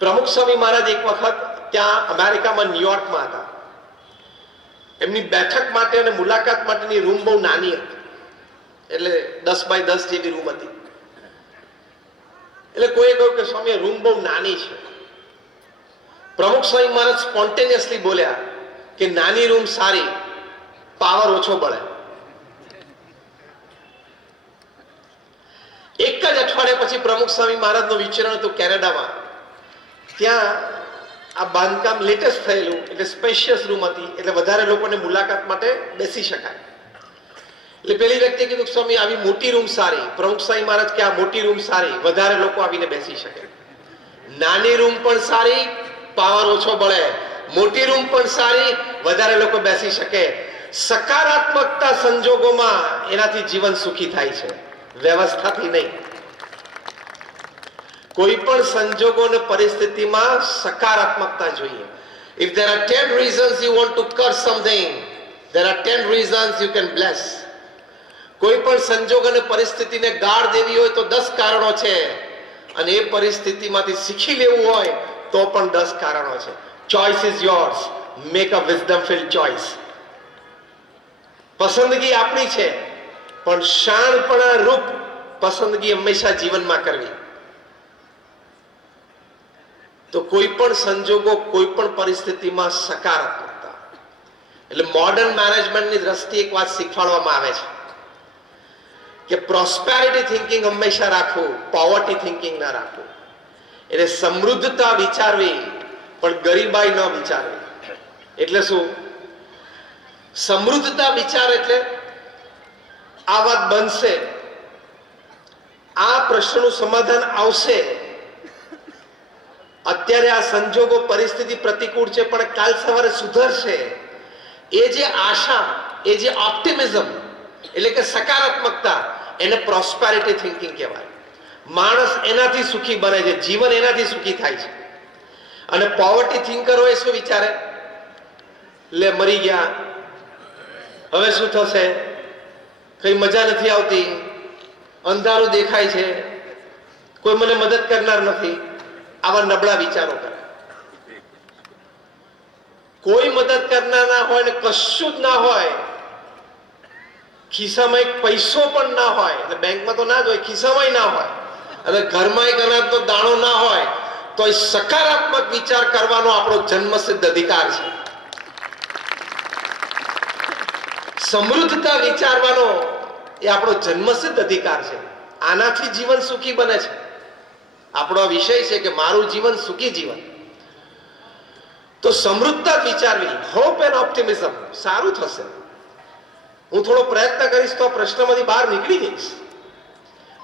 પ્રમુખ સ્વામી મહારાજ એક વખત ત્યાં અમેરિકામાં, ન્યુયોર્કમાં હતા. એમની બેઠક માટે અને મુલાકાત માટેની રૂમ બહુ નાની હતી. એટલે 10 બાય 10 જેવી રૂમ હતી. એટલે કોઈએ કહ્યું કે સ્વામી રૂમ બહુ નાની છે, પ્રમુખ સ્વામી મહારાજ સ્પોન્ટેનિયસલી બોલ્યા કે નાની રૂમ સારી, પાવર ઓછો બળે. એક જ અઠવાડિયા પછી પ્રમુખ સ્વામી મહારાજનું વિચરણ હતું કેનેડામાં. ત્યાં આ બાંધકામ લેટેસ્ટ થયેલું, એટલે સ્પેશિયસ રૂમ હતી, એટલે વધારે લોકોને મુલાકાત માટે બેસી શકાય. એટલે પેલી વ્યક્તિએ કીધું, સ્વામી આવી મોટી રૂમ સારી. પ્રમુખ સ્વામી મહારાજ કે આ મોટી રૂમ સારી, વધારે લોકો આવીને બેસી શકે. નાની રૂમ પણ સારી, પાવર ઓછો બળે. મોટી રૂમ પણ સારી, વધારે લોકો બેસી શકે. સકારાત્મકતા સંજોગોમાં એનાથી જીવન સુખી થાય છે, વ્યવસ્થાથી નહીં. કોઈ પણ સંજોગો અને પરિસ્થિતિમાં સકારાત્મકતા જોઈએ. If there are 10 reasons you want to curse something, there are 10 reasons you can bless. કોઈ પણ સંજોગ અને પરિસ્થિતિને ગાળ દેવી હોય તો 10 કારણો છે, અને એ પરિસ્થિતિમાંથી શીખી લેવું હોય તો પણ 10 કારણો છે. Choice is yours. Make a wisdom filled choice. પસંદગી આપણી છે, પણ શાણપણા રૂપ પસંદગી હંમેશા જીવનમાં કરવી. તો કોઈ પણ સંજોગો, કોઈ પણ પરિસ્થિતિમાં સકારાત્મકતા. એટલે મોડર્ન મેનેજમેન્ટની દ્રષ્ટિએ એક વાત શીખવાડવામાં આવે છે કે પ્રોસ્પેરિટી થિંકિંગ હંમેશા રાખવું, પોવર્ટી થિંકિંગ ના રાખવું. એટલે સમૃદ્ધતા વિચારવી, પણ ગરીબાઈ ન વિચારવી. એટલે શું? સમૃદ્ધતા વિચાર એટલે આ વાત બનશે, આ પ્રશ્નનું સમાધાન આવશે, અત્યારે આ સંજોગો પરિસ્થિતિ પ્રતિકૂળ છે પણ કાલ સવારે સુધરશે. એ જે આશા, એ જે ઓપ્ટિમિઝમ, એટલે કે સકારાત્મકતા, એને પ્રોસ્પેરિટી થિંકિંગ કહેવાય. માણસ એનાથી સુખી બને છે, જીવન એનાથી સુખી થાય છે. અને પોવર્ટી થિંકર હોય શું વિચારે? લે મરી ગયા, હવે શું થશે, કઈ મજા નથી આવતી, અંધારું દેખાય છે, કોઈ મને મદદ કરનાર નથી. આવા નબળા વિચારો કરે. કોઈ મદદ કરનાર ના હોય ને કશું જ ના હોય, ખિસ્સામાં એક પૈસો પણ ના હોય, એટલે બેંકમાં તો ના જ હોય, ખિસ્સામાં ના હોય, અને ઘરમાં એક અનાજનો દાણો ના હોય, તો એ સકારાત્મક વિચાર કરવાનો આપણો જન્મસિદ્ધ અધિકાર છે. સમૃદ્ધતા વિચારવાનો એ આપણો જન્મસિદ્ધ અધિકાર છે. આનાથી જીવન સુખી બને છે. આપણો વિષય છે કે મારું જીવન સુખી જીવન. તો સમૃદ્ધતા વિચારવી, હોપ એન્ડ ઓપ્ટિમિઝમ, સારું થશે. હું થોડો પ્રયત્ન કરીશ તો પ્રશ્નમાંથી બહાર નીકળી જઈશ.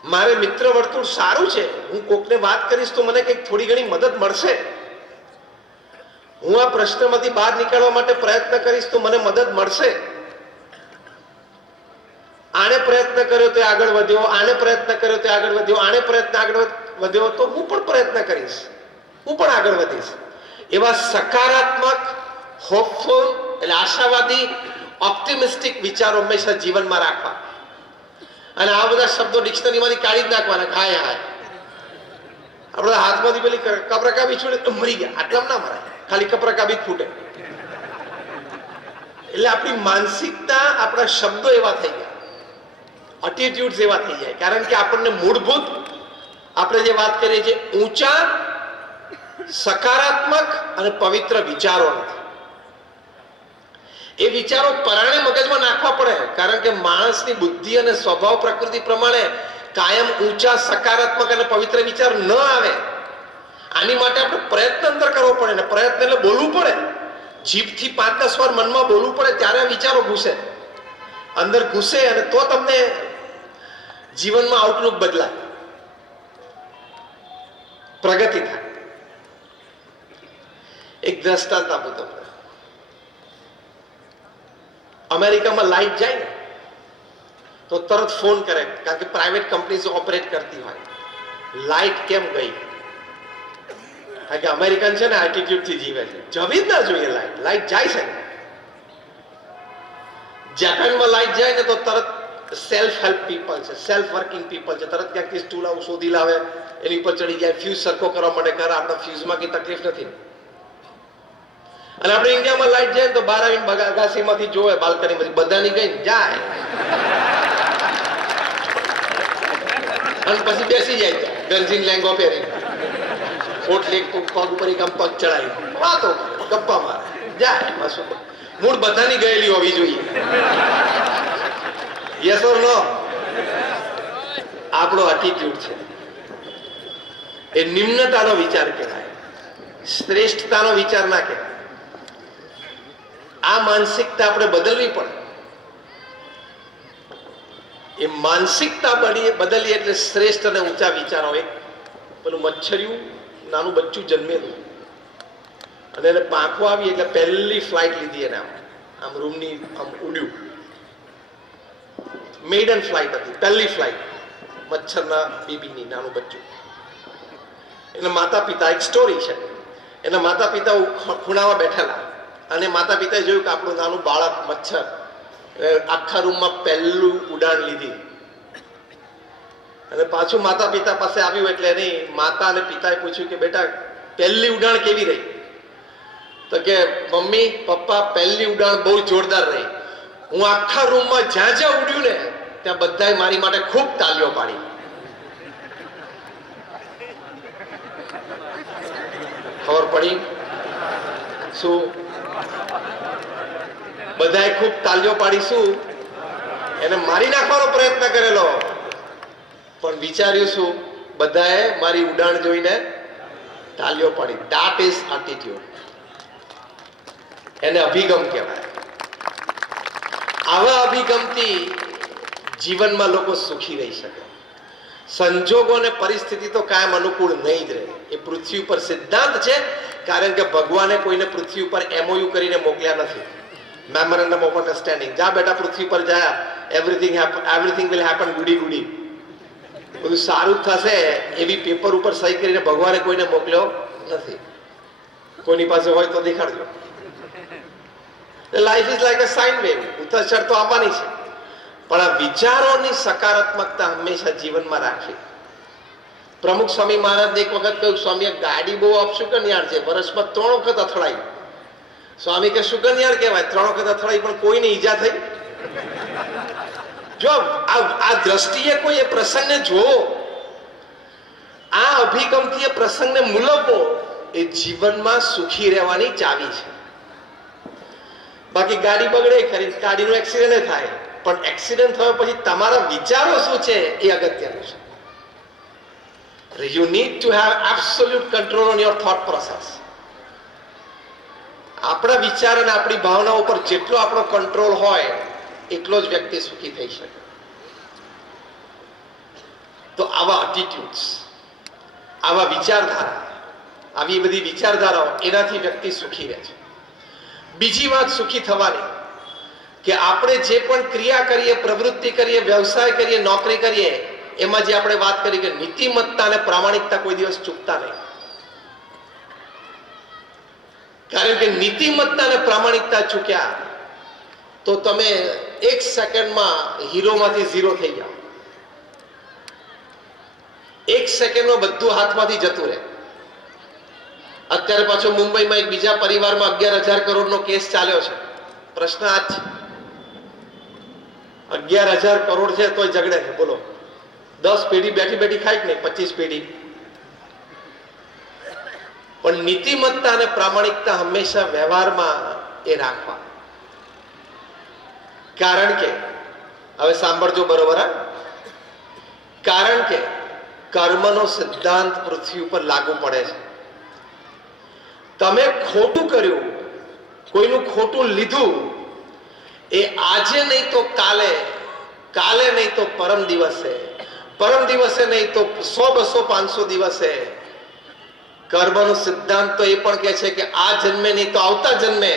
મારે મિત્ર વર્તુળ સારું છે, હું કોકને વાત કરીશ તો મને કંઈક થોડી ઘણી મદદ મળશે. હું આ પ્રશ્નમાંથી બહાર નીકળવા માટે પ્રયત્ન કરીશ તો મને મદદ મળશે. આને પ્રયત્ન કર્યો તો આગળ વધ્યો, આને પ્રયત્ન કર્યો તો આગળ વધ્યો, આને પ્રયત્ન આગળ વધ્યો તો હું પણ પ્રયત્ન કરીશ, હું પણ આગળ વધીશ. એવા સકારાત્મક, હોપફુલ, એટલે આશાવાદી, ઓપ્ટિમિસ્ટિક વિચારો હંમેશા જીવનમાં રાખવા. અને આ બધા શબ્દો ડિક્શનરીમાંથી કાઢી જ નાખવાના. હાય હાય, આપણા હાથમાંથી પેલી કપરકાબી છોડે તો મરી ગયા, આટલામાં ના મરાય, ખાલી કપરકાબી જ ફૂટે. એટલે આપણી માનસિકતા, આપણા શબ્દો એવા થઈ ગયા, એટીટ્યુડ્સ એવા થઈ જાય. કારણ કે આપણને મૂળભૂત આપણે જે વાત કરીએ છીએ ઊંચા, સકારાત્મક અને પવિત્ર વિચારો નથી. એ વિચારો પરાણે મગજમાં નાખવા પડે. કારણ કે માણસની બુદ્ધિ અને સ્વભાવ પ્રકૃતિ પ્રમાણે કાયમ ઊંચા, સકારાત્મક અને પવિત્ર વિચાર ન આવે. આની માટે આપણે પ્રયત્ન અંદર કરવો પડે. ને પ્રયત્ન એટલે બોલવું પડે. જીભથી 5-10 વાર મનમાં બોલવું પડે, ત્યારે આ વિચારો ઘૂસે, અંદર ઘૂસે, અને તો તમને જીવનમાં આઉટલુક બદલાય, પ્રગતિ થાય. એક દ્રષ્ટાંત આપું તમને. અમેરિકામાં લાઈટ જાય ને તો તરત ફોન કરે, કારણ કે પ્રાઇવેટ કંપનીઝ ઓપરેટ કરતી હોય. લાઈટ કેમ ગઈ? કારણ કે અમેરિકન છે ને એટીટ્યુડ થી જીવે છે. જવી જ ના જોઈએ લાઈટ. લાઈટ જાય છે. જાપાનમાં લાઈટ જાય ને તો તરત સેલ્ફ હેલ્પ પીપલ છે, સેલ્ફ વર્કિંગ પીપલ છે, તરત ક્યાંકથી સ્ટૂલ આવું શોધી લાવે, એની ઉપર ચડી જાય, ફ્યુઝ સરખો કરવા માટે કરે. આપણા ફ્યુઝમાં કઈ તકલીફ નથી. અને આપણે ઇન્ડિયામાં લાઈટ જાય ને તો બહાર આવીને અગાસીમાંથી જોવે, બાલ્કનીમાંથી, બધાની ગઈ જાય અને પછી બેસી જાય ગંજીન લેંગો પહેરીને. ઓટલે પગ ઉપર એક આમ પગ ચડાવી વાતો ગપ્પા મારે જાય એમાં શું મૂળ બધાની ગયેલી હોવી જોઈએ યસ ઓર નો આપણો એટીટ્યુડ છે એ નિમ્નતાનો વિચાર કહેવાય શ્રેષ્ઠતાનો વિચાર ના કહેવાય આ માનસિકતા આપણે બદલવી પડે એ માનસિકતા બદલીએ એટલે શ્રેષ્ઠ અને ઊંચા વિચારો એક પેલું મચ્છરિયું નાનું બચ્ચું જન્મેલું અને એને પાંખો આવી એટલે પહેલી ફ્લાઇટ લીધી એને આમ રૂમની આમ ઉડ્યું મેડન ફ્લાઇટ હતી પહેલી ફ્લાઇટ મચ્છરના બેબીની નાનું બચ્ચું એના માતા પિતા એક સ્ટોરી છે એના માતા પિતા ખૂણામાં બેઠેલા અને માતા પિતાએ જોયું કે આપણું નાનું બાળક મચ્છર આખા રૂમમાં પહેલું ઉડાન લીધી અને પાછું માતા પિતા પાસે આવ્યું એટલે એની માતા અને પિતાએ પૂછ્યું કે બેટા પહેલી ઉડાન કેવી રહી તો કે મમ્મી પપ્પા પહેલી ઉડાન બહુ જોરદાર રહી હું આખા રૂમમાં જ્યાં જ્યાં ઉડ્યું ને ત્યાં બધાએ મારી માટે ખૂબ તાલીઓ પાડી ખબર પડી શું બધાએ ખૂબ તાલીઓ પાડી શું એને મારી નાખવાનો પ્રયત્ન કરેલો પણ વિચાર્યું શું બધાએ મારી ઉડાન જોઈને તાલીઓ પાડી ધેટ ઇઝ એટીટ્યુડ એને અભિગમ કહેવાય આવા અભિગમથી જીવનમાં લોકો સુખી રહી શકે સંજોગો અને પરિસ્થિતિ તો કાયમ અનુકૂળ નહીં જ રહે એ પૃથ્વી ઉપર સિદ્ધાંત છે કારણ કે ભગવાને કોઈને પૃથ્વી ઉપર MOU કરીને મોકલ્યા નથી મેમોરેન્ડમ ઓફ અન્ડરસ્ટેન્ડિંગ જા બેટા પૃથ્વી પર જા એવરીથિંગ વિલ હેપન ગુડી ગુડી બધું સારું થશે એવી પેપર ઉપર સહી કરીને ભગવાને કોઈને મોકલ્યો નથી કોઈની પાસે હોય તો દેખાડજો life is like a sine wave ઉતર ચઢ તો આવવાની છે પણ આ વિચારોની સકારાત્મકતા હંમેશા જીવનમાં રાખવી પ્રમુખ સ્વામી મહારાજ એક વખત કહ્યું સ્વામી ગાડી બહુ આપશું કન્યાળ છે વર્ષમાં 3 વખત અથડાઈ સ્વામી કે શું કન્યાળ કહેવાય 3 વખત અથડાઈ પણ કોઈને ઈજા થઈ જો આ દ્રષ્ટિએ કોઈ એ પ્રસંગને જોવો આ અભિગમથી એ પ્રસંગને મૂલવવો એ જીવનમાં સુખી રહેવાની ચાવી છે બાકી ગાડી બગડે ખરી ગાડીનો એક્સિડન્ટ થાય પણ એક્સિડન્ટ થયો પછી તમારા વિચારો શું છે એ અગત્યનું છે you need to have absolute control on your thought process આપણા વિચાર અને આપણી ભાવનાઓ ઉપર જેટલો આપણો કંટ્રોલ હોય એટલો જ વ્યક્તિ સુખી થઈ શકે તો આવા એટીટ્યુડ્સ આવા વિચારધારા આવી બધી વિચારધારાઓ એનાથી વ્યક્તિ સુખી રહે છે બીજી વાત સુખી થવાની કે આપણે જે પણ ક્રિયા કરીએ પ્રવૃત્તિ કરીએ વ્યવસાય કરીએ નોકરી કરીએ એમાં જે આપણે વાત કરી કે નીતિમત્તા અને પ્રામાણિકતા કોઈ દિવસ ચૂકતા નહીં કારણ કે નીતિમત્તા અને પ્રામાણિકતા ચૂક્યા તો તમે 1 સેકન્ડમાં હીરોમાંથી ઝીરો થઈ જાઓ 1 સેકન્ડમાં બધું હાથમાંથી જતું રહે અત્યારે પાછો મુંબઈમાં એક બીજા પરિવારમાં 11,000 કરોડનો કેસ ચાલ્યો છે પ્રશ્ન આ જ 11,000 કરોડ છે તોય ઝઘડે છે બોલો 10 પેઢી બેઠી બેઠી ખાય કે નહીં 25 પેઢી પણ નીતિમત્તા અને પ્રામાણિકતા હંમેશા વ્યવહારમાં એ રાખવા કારણ કે હવે સાંભળજો બરોબર હા કારણ કે કર્મનો સિદ્ધાંત પૃથ્વી ઉપર લાગુ પડે છે તમે ખોટું કર્યું કોઈનું ખોટું લીધું એ આજે નહીં તો કાલે કાલે નહીં તો પરમ દિવસે નહીં તો 100 200 500 દિવસે કર્મનો સિદ્ધાંત તો એ પણ કહે છે કે આ જન્મે નહીં તો આવતા જન્મે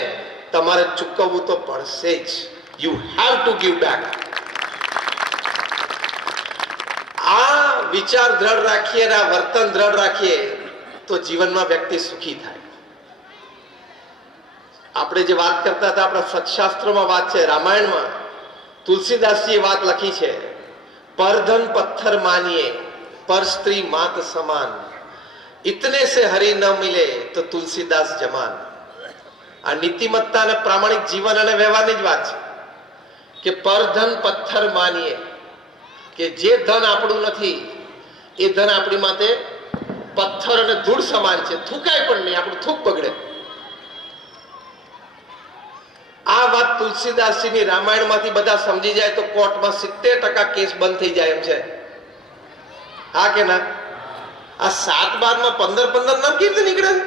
તમારે ચૂકવવું તો પડશે જ you have to give back આ વિચાર દ્રઢ રાખીએ અને આ વર્તન દ્રઢ રાખીએ તો જીવનમાં વ્યક્તિ સુખી થાય આપણે જે વાત કરતા હતા આપણા સત્શાસ્ત્રોમાં વાત છે રામાયણમાં તુલસીદાસજીએ વાત લખી છે પરધન પથ્થર માનીએ પર સ્ત્રી માત સમાન इतने से हरि न मिले तो तुलसीदास जमान આ નીતિમત્તા અને પ્રામાણિક જીવન અને વ્યવહારની જ વાત છે કે પરધન પથ્થર માનીએ કે જે ધન આપણું નથી એ ધન આપણી માટે પથ્થર અને ધૂળ સમાન છે, થૂકાય પણ નહીં, આપણું થૂક બગડે. આ વાત તુલસીદાસજીની રામાયણમાંથી બધા સમજી જાય તો કોર્ટમાં 70% કેસ બંધ થઈ જાય એમ છે. હા કે ના? આ 7-12 માં 15 નામ કેવી રીતે નીકળે છે?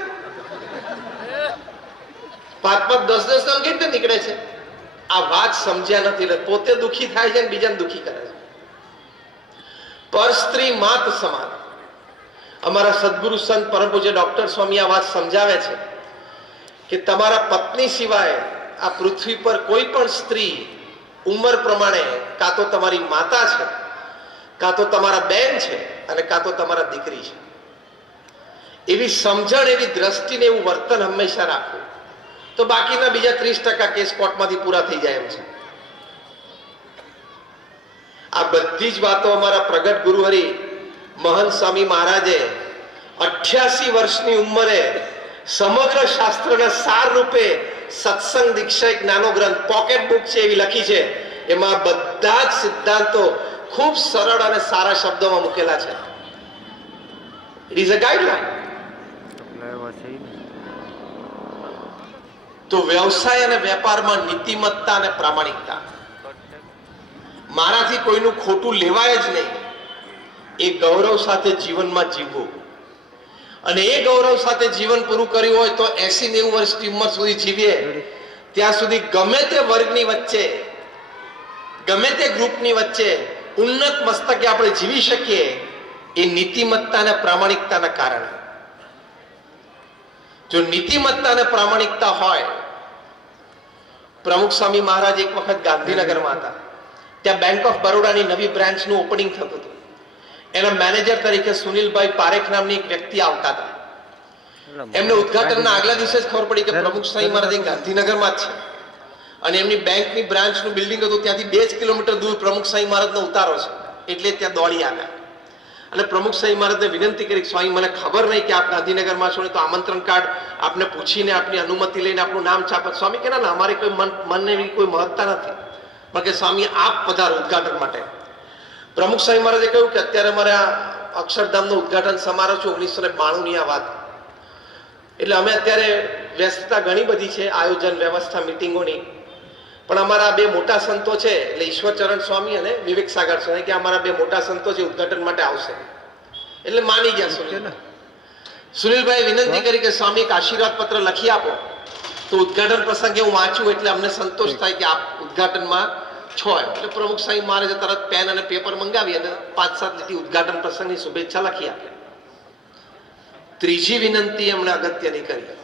5-5, 10-10 નામ કેવી રીતે નીકળે છે? આ વાત સમજ્યા નથી, પોતે દુખી થાય છે અને બીજાને દુખી કરે છે. પર સ્ત્રી માત સમાન. અમારા સદગુરુ સંત પરમ પૂજ્ય ડોક્ટર સ્વામી આ વાત સમજાવે છે કે તમારા પત્ની સિવાય આ પૃથ્વી પર કોઈ પણ સ્ત્રી ઉંમર પ્રમાણે કાં તો તમારી માતા છે, કાં તો તમારા બેન છે, અને કાં તો તમારા દીકરી છે. એવી સમજણ, એવી દ્રષ્ટિને એવું વર્તન હંમેશા રાખવું, તો બાકીના બીજા 30% કેસ કોર્ટમાંથી પૂરા થઈ જાય એમ છે. આ બધી જ વાતો અમારા પ્રગટ ગુરુહરિ મહંત સ્વામી મહારાજે 88 વર્ષની ઉંમરે સમગ્ર શાસ્ત્રના સાર રૂપે સત્સંગ દીક્ષા એક નાનો ગ્રંથ, પોકેટ બુક છે એવી લખી છે. એમાં બધા જ સિદ્ધાંતો ખૂબ સરળ અને સારા શબ્દોમાં મૂકેલા છે. It is a guideline. તો વ્યવસાય અને વેપારમાં નીતિમત્તા અને પ્રામાણિકતા, મારાથી કોઈનું ખોટું લેવાય જ નહીં, એ ગૌરવ સાથે જીવનમાં જીવવું. અને એ ગૌરવ સાથે જીવન પૂરું કર્યું હોય તો 80-90 વર્ષની ઉંમર સુધી જીવીએ ત્યાં સુધી ગમે તે વર્ગની વચ્ચે, ગમે તે ગ્રુપની વચ્ચે ઉન્નત મસ્તકે આપણે જીવી શકીએ, એ નીતિમત્તા અને પ્રામાણિકતાના કારણે. જો નીતિમત્તા અને પ્રામાણિકતા હોય, પ્રમુખ સ્વામી મહારાજ એક વખત ગાંધીનગરમાં હતા. ત્યાં બેંક ઓફ બરોડાની નવી બ્રાન્ચનું ઓપનિંગ થતું હતું. એના મેનેજર તરીકે સુનિલભાઈ પારેખ નામની એક વ્યક્તિ આવતા હતા. એમને ઉદ્ઘાટનના આગલા દિવસે જ ખબર પડી કે પ્રમુખ સ્વામી મહારાજ ગાંધીનગરમાં જ છે અને એમની બેંકની બ્રાન્ચનું બિલ્ડિંગ હતું ત્યાંથી 2 જ કિલોમીટર દૂર પ્રમુખ સ્વામી મહારાજનો ઉતારો છે. એટલે ત્યાં દોડી આવ્યા અને પ્રમુખ સ્વામી મહારાજને વિનંતી કરી, સ્વામી મને ખબર નહીં કે આપ ગાંધીનગરમાં છો, તો આમંત્રણ કાર્ડ આપને પૂછીને આપની અનુમતિ લઈને આપનું નામ છાપત. સ્વામી કે ના, અમારે કોઈ મનને એવી કોઈ મહત્તા નથી, પણ કે સ્વામી આપ પધારો ઉદ્ઘાટન માટે. પ્રમુખ સ્વામી મહારાજે કહ્યું કે અત્યારે અમારે આ અક્ષરધામનું ઉદ્ઘાટન સમારોહ છે, 1992 ની આ વાત. એટલે અમે અત્યારે વ્યસ્તતા ઘણી બધી છે, આયોજન વ્યવસ્થા મિટિંગોની, પણ અમારા 2 મોટા સંતો છે, એટલે ઈશ્વરચરણ સ્વામી અને વિવેક સાગર સ્વામી, કે અમારા 2 મોટા સંતો છે, ઉદ્ઘાટન માટે આવશે. એટલે માની ગયા સુનિલભાઈ વિનંતી કરી કે સ્વામી એક આશીર્વાદ પત્ર લખી આપો, તો ઉદ્ઘાટન પ્રસંગે હું વાંચું એટલે અમને સંતોષ થાય કે આપ ઉદ્ઘાટનમાં છો. એટલે પ્રમુખ સ્વામી મહારાજે તરત પેન અને પેપર મંગાવી અને 5-7 લીટી ઉદ્ઘાટન પ્રસંગની શુભેચ્છા લખી આપી. ત્રીજી વિનંતી એમણે અગત્યની કરી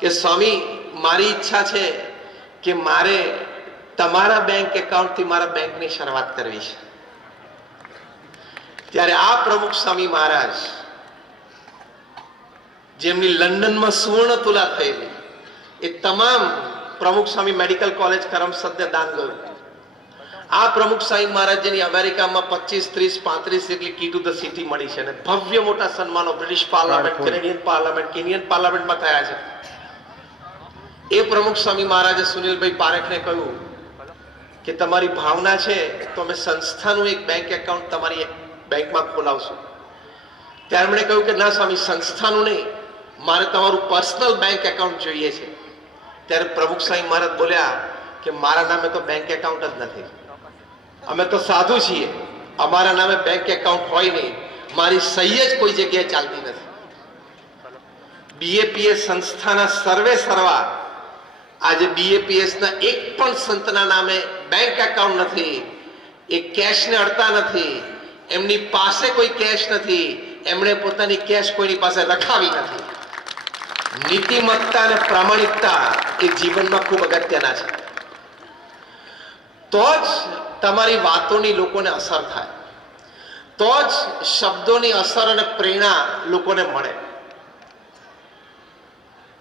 કે સ્વામી મારી ઈચ્છા છે કે મારે તમારા બેંક એકાઉન્ટથી મારા બેંકની શરૂઆત કરવી છે. ત્યારે આ પ્રમુખ સ્વામી મહારાજ, જેમની લંડનમાં સુવર્ણ તુલા થયેલી, એ તમામ પ્રમુખ સ્વામી મેડિકલ કોલેજ કરમસદને દાન કર્યું. આ પ્રમુખ સ્વામી મહારાજ જેની અમેરિકામાં 25, 30, 35 જેટલી કી ટુ ધ સિટી મળી છે અને ભવ્ય મોટા સન્માનો British parliament, Canadian parliament, Kenyan પાર્લામેન્ટમાં થયા છે. એ પ્રમુખ સ્વામી મહારાજે સુનિલભાઈ પારેખને કહ્યું કે તમારી ભાવના છે તો અમે સંસ્થાનું એક બેંક એકાઉન્ટ તમારી બેંકમાં ખોલાવશું. ત્યારે એમણે કહ્યું કે ના સ્વામી, સંસ્થાનું નહીં, મારે તમારું પર્સનલ બેંક એકાઉન્ટ જોઈએ છે. ત્યારે પ્રમુખ સ્વામી મહારાજ બોલ્યા કે મારા નામે તો બેંક એકાઉન્ટ જ નથી, અમે તો સાધુ છીએ, અમારા નામે બેંક એકાઉન્ટ હોય નહીં, મારી સહી જ કોઈ જગ્યાએ ચાલતી નથી. બીએપીએસ સંસ્થાના સર્વે સર્વા આજે બીએપીએસ ના એક પણ સંતના નામે બેંક એકાઉન્ટ નથી, એ કેશને અડતા નથી, એમની પાસે કોઈ કેશ નથી, એમણે પોતાની કેશ કોઈની પાસે રખાવી નથી. નીતિમત્તા અને પ્રામાણિકતા એ જીવનમાં ખૂબ અગત્યના છે. તો જ તમારી વાતોની લોકોને અસર થાય, તો જ શબ્દોની અસર અને પ્રેરણા લોકોને મળે.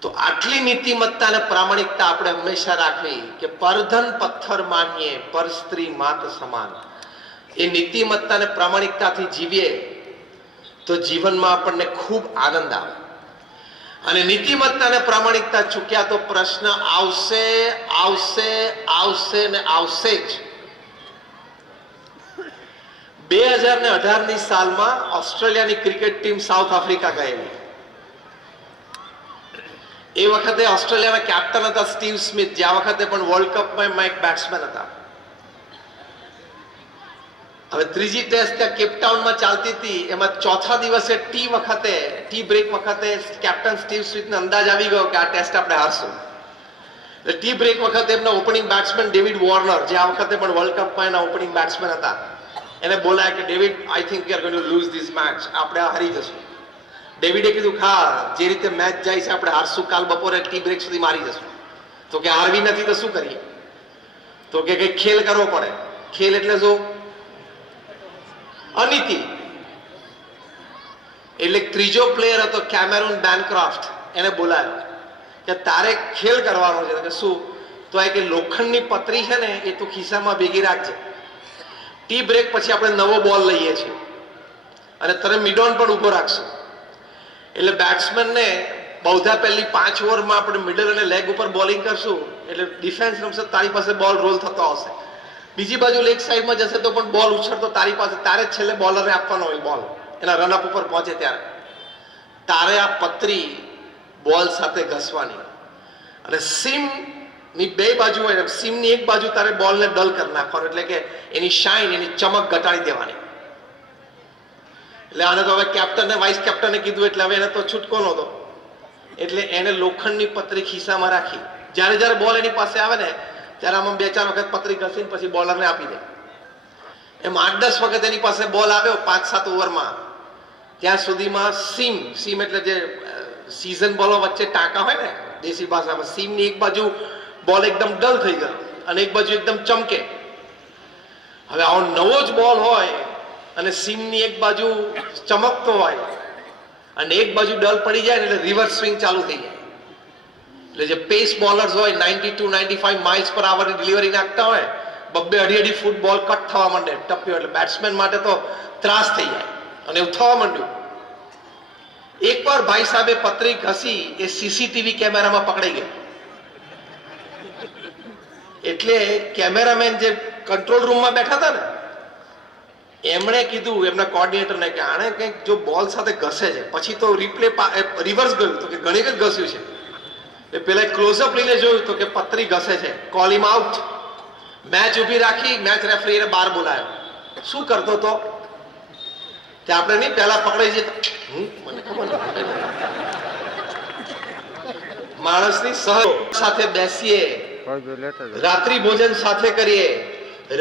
તો આટલી નીતિમત્તા અને પ્રામાણિકતા આપણે હંમેશા રાખવી કે પરધન પથ્થર માનીએ, પર સ્ત્રી માત સમાન. એ નીતિમત્તા અને પ્રામાણિકતાથી જીવીએ તો જીવનમાં આપણને ખૂબ આનંદ આવે. અને નીતિમત્તા અને પ્રામાણિકતા ચૂક્યા તો પ્રશ્ન આવશે, આવશે, આવશે ને આવશે જ. 2018ની સાલમાં ઓસ્ટ્રેલિયાની ક્રિકેટ ટીમ સાઉથ આફ્રિકા ગયેલી. એ વખતે ઓસ્ટ્રેલિયાના કેપ્ટન હતા સ્ટીવ સ્મિથ, જે આ વખતે પણ વર્લ્ડ કપમાં એક બેટ્સમેન હતા. હવે ત્રીજી ટેસ્ટ ત્યાં કેપટાઉનમાં ચાલતી હતી, એમાં ચોથા દિવસે ટી બ્રેક વખતે કેપ્ટન સ્ટીવ સ્મિથને અંદાજ આવી ગયો કે આ ટેસ્ટ આપણે હારશું. એટલે ટી બ્રેક વખતે એમના ઓપનિંગ બેટ્સમેન ડેવિડ વોર્નર, જે આ વખતે પણ વર્લ્ડ કપમાં એના ઓપનિંગ બેટ્સમેન હતા, એને બોલાયા કે David, I think we are going to lose this match, આપણે હારી જશું. ડેવિડે કીધું હા, જે રીતે મેચ જાય છે આપણે હારશું, કાલ બપોરે ટી બ્રેક સુધી મારી જશું. તો કે હારવી નથી તો શું કરીએ? તો કે કંઈક ખેલ કરવો પડે. ખેલ એટલે શું? અનીતિ. એટલે ત્રીજો પ્લેયર હતો કેમેરુન બેનક્રોફ્ટ, એને બોલાયો કે તારે ખેલ કરવાનો છે. કે શું? તો આ કે લોખંડની પતરી છે ને એ તું ખિસ્સામાં ભેગી રાખજે. ટી બ્રેક પછી આપણે નવો બોલ લઈએ છીએ અને તને મિડોન પણ ઉભો રાખશું. એટલે બેટ્સમેનને બૌદ્ધા પહેલી 5 ઓવરમાં આપણે મિડલ અને લેગ ઉપર બોલિંગ કરશું, એટલે ડિફેન્સ રમશે, તારી પાસે બોલ રોલ થતો આવશે. બીજી બાજુ લેગ સાઈડમાં જશે તો પણ બોલ ઉછળતો તારી પાસે, તારે છેલ્લે બોલરને આપવાનો હોય બોલ, એના રનઅપ ઉપર પહોંચે ત્યારે. તારે આ પતરી બોલ સાથે ઘસવાની અને સીમની બે બાજુ હોય, સીમની એક બાજુ તારે બોલને ડલ કરી નાખવાનો, એટલે કે એની શાઇન, એની ચમક ઘટાડી દેવાની. એટલે આને તો હવે કેપ્ટનને વાઇસ કેપ્ટને કીધું, એટલે હવે એને તો છૂટકો નહોતો. એટલે એને લોખંડની પતરી ખિસ્સામાં રાખી, જ્યારે જ્યારે બોલ એની પાસે આવે ને ત્યારે આમાં 2-4 વખત પતરી ઘસીને પછી બોલરને આપી દે. એમ 8-10 વખત એની પાસે બોલ આવ્યો 5-7 ઓવરમાં, ત્યાં સુધીમાં સીમ એટલે જે સીઝન બોલો વચ્ચે ટાંકા હોય ને દેશી ભાષામાં, સીમની એક બાજુ બોલ એકદમ ડલ થઈ ગયો અને એક બાજુ એકદમ ચમકે. હવે આવો નવો જ બોલ હોય અને સીમની એક બાજુ ચમકતો હોય અને એક બાજુ ડલ પડી જાય ને એટલે રિવર્સ સ્વિંગ ચાલુ થઈ જાય. એટલે જે પેસ બોલર્સ હોય 92-95 માઇલ્સ પર આવરની ડિલિવરી નાખતા હોય, 2-2.5 ફૂટ બોલ કટ થવા માંડે ટપ્યો, એટલે બેટ્સમેન માટે તો ત્રાસ થઈ જાય અને એવું થવા માંડ્યું. એકવાર ભાઈ સાહેબે પતરી ઘસી, એ સીસીટીવી કેમેરામાં પકડાઈ ગઈ. એટલે કેમેરામેન જે કંટ્રોલ રૂમમાં બેઠા હતા ને, એમણે કીધું એમના કોર્ડિનેટરને કે આણે કંઈક જો બોલ સાથે ઘસે છે, પછી તો રિવર્સ ગયું તો કે ઘણી જ ઘસ્યું છે. એટલે પેલા ક્લોઝઅપ લઈને જોયું તો કે પતરી ઘસે છે, કોલ હિમ આઉટ. મેચ ઊભી રાખી, મેચ રેફરીને બહાર બોલાયો. શું કરતો તો તે આપણે નહીં પહેલા પકડાઈ જતા, મને ખબર નથી. માણસની સહ સાથે બેસીએ, રાત્રિ ભોજન સાથે કરીએ,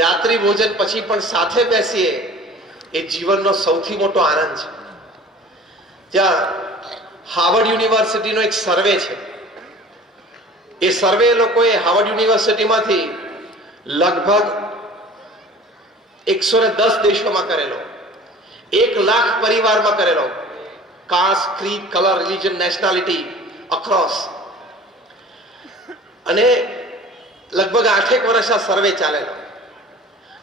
રાત્રિ ભોજન પછી પણ સાથે બેસીએ, એ જીવનનો સૌથી મોટો આનંદ છે. ત્યાં હાર્વર્ડ યુનિવર્સિટીનો એક સર્વે છે. એ સર્વે લોકોએ હાર્વર્ડ યુનિવર્સિટીમાંથી લગભગ 110 દેશોમાં કરેલો, 1 લાખ પરિવારમાં કરેલો, caste, creed, colour, religion, nationality across. અને લગભગ 8 વર્ષ આ સર્વે ચાલેલો.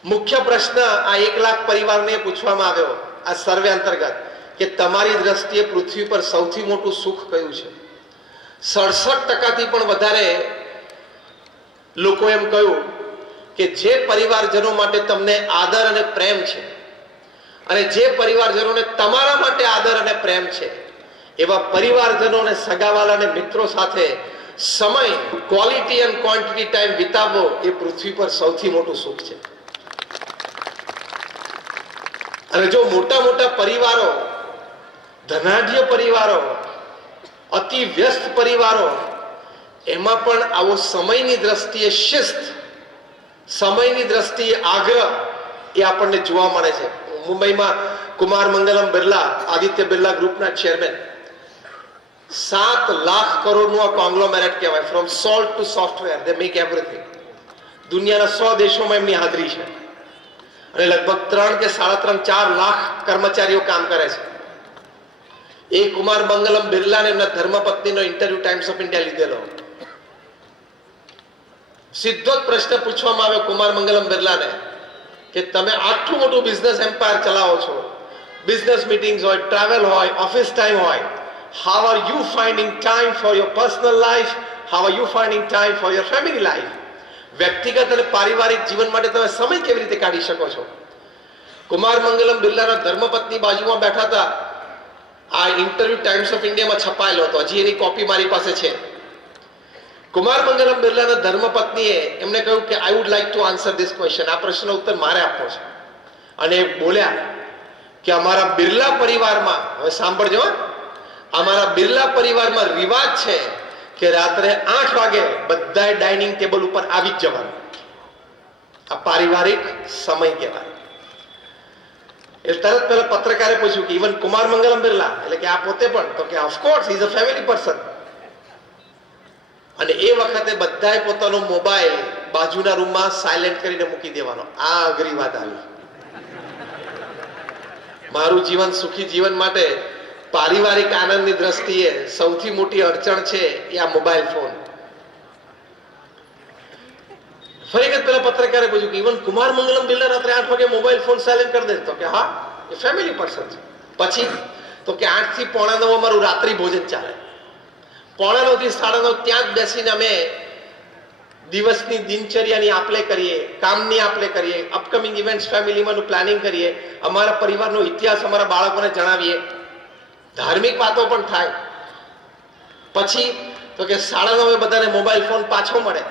મુખ્ય પ્રશ્ન આ 1 લાખ પરિવારને પૂછવામાં આવ્યો આ સર્વે અંતર્ગત કે તમારી દ્રષ્ટિએ પૃથ્વી પર સૌથી મોટું સુખ કયું છે? 67% પણ વધારે લોકો એમ કહ્યું કે જે પરિવારજનો માટે તમને આદર અને પ્રેમ છે, અને જે પરિવારજનોને તમારા માટે આદર અને પ્રેમ છે, એવા પરિવારજનો અને સગાવાલા અને મિત્રો સાથે સમય, ક્વોલિટી અને ક્વોન્ટિટી ટાઈમ વિતાવવો એ પૃથ્વી પર સૌથી મોટું સુખ છે. અને જો મોટા મોટા પરિવારો, ધનાઢ્ય પરિવારો, અતિ વ્યસ્ત પરિવારો, એમાં પણ આવો સમયની દ્રષ્ટિએ શિસ્ત, સમયની દ્રષ્ટિએ આગ્રહ એ આપણને જોવા મળે છે. મુંબઈમાં કુમાર મંગલમ બિરલા, આદિત્ય બિરલા ગ્રુપના ચેરમેન, 7 લાખ કરોડનું આ કોંગ્લોમેરેટ કહેવાય. From salt two software they make everything. દુનિયાના 100 દેશોમાં એમની હાજરી છે અને લગભગ 3 કે 3.5-4 લાખ કર્મચારીઓ કામ કરે છે. એ કુમાર મંગલમ બિરલાને એમના ધર્મપત્નીનો ઇન્ટરવ્યુ ટાઈમ્સ ઓફ ઇન્ડિયા લીધેલો. સીધો જ પ્રશ્ન પૂછવામાં આવ્યો કુમાર મંગલમ બિરલાને કે તમે આટલું મોટું બિઝનેસ એમ્પાયર ચલાવો છો, બિઝનેસ મીટિંગ્સ હોય, ટ્રાવેલ હોય, ઓફિસ ટાઈમ હોય, how are you finding time for your personal life? How are you finding time for your family life? વ્યક્તિગત અને પારિવારિક જીવન માટે તમે સમય કેવી રીતે કાઢી શકો છો? કુમાર મંગલમ બિરલાના ધર્મપત્ની બાજુમાં બેઠા હતા. આ ઇન્ટરવ્યુ ટાઈમ્સ ઓફ ઇન્ડિયામાં છપાયેલો હતો, હજી એની કોપી મારી પાસે છે. કુમાર મંગલમ બિરલાના ધર્મપત્નીએ એમને કહ્યું કે I would like to answer this question, આ પ્રશ્નનો ઉત્તર મારે આપવો છે. અને એ બોલ્યા કે અમારા બિરલા પરિવારમાં, હવે સાંભળજો, અમારા બિરલા પરિવારમાં રિવાજ છે કે રાત્રે 8 વાગે બધાએ ડાઇનિંગ ટેબલ ઉપર આવી જ જવાનું. આ પારિવારિક સમય કહેવાય. એ તરત પહેલા પત્રકારે પૂછ્યું કે ઇવન કુમાર મંગલમ બિરલા, એટલે કે આ પોતે પણ? તો કે of course is a family person. અને એ વખતે બધાએ પોતાનો મોબાઈલ બાજુના રૂમમાં સાયલેન્ટ કરીને મૂકી દેવાનો. આ અઘરી વાત આવી. મારું જીવન સુખી જીવન માટે પારિવારિક આનંદની દ્રષ્ટિએ સૌથી મોટી અડચણ છે એ આ મોબાઈલ ફોન. ફરી વખત પેલા પત્રકારે પૂછ્યું કે ઇવન કુમાર મંગલમ બિરલા રાત્રે 8 વાગે મોબાઈલ ફોન સાયલેન્ટ કરી દે? તો કે હા, એ ફેમિલી પર્સન છે. પછી તો કે 8 થી 8:45 અમારું રાત્રિ ભોજન ચાલે. 8:45 થી 9:30 ત્યાં જ બેસીને અમે દિવસની દિનચર્યાની આપલે કરીએ, કામની આપલે કરીએ, અપકમિંગ ઇવેન્ટ્સ ફેમિલીમાંનું પ્લાનિંગ કરીએ, અમારા પરિવારનો ઇતિહાસ અમારા બાળકોને જણાવીએ, ધાર્મિક વાતો પણ થાય. પછી તો કે 9:30 બધાને મોબાઈલ ફોન પાછો મળે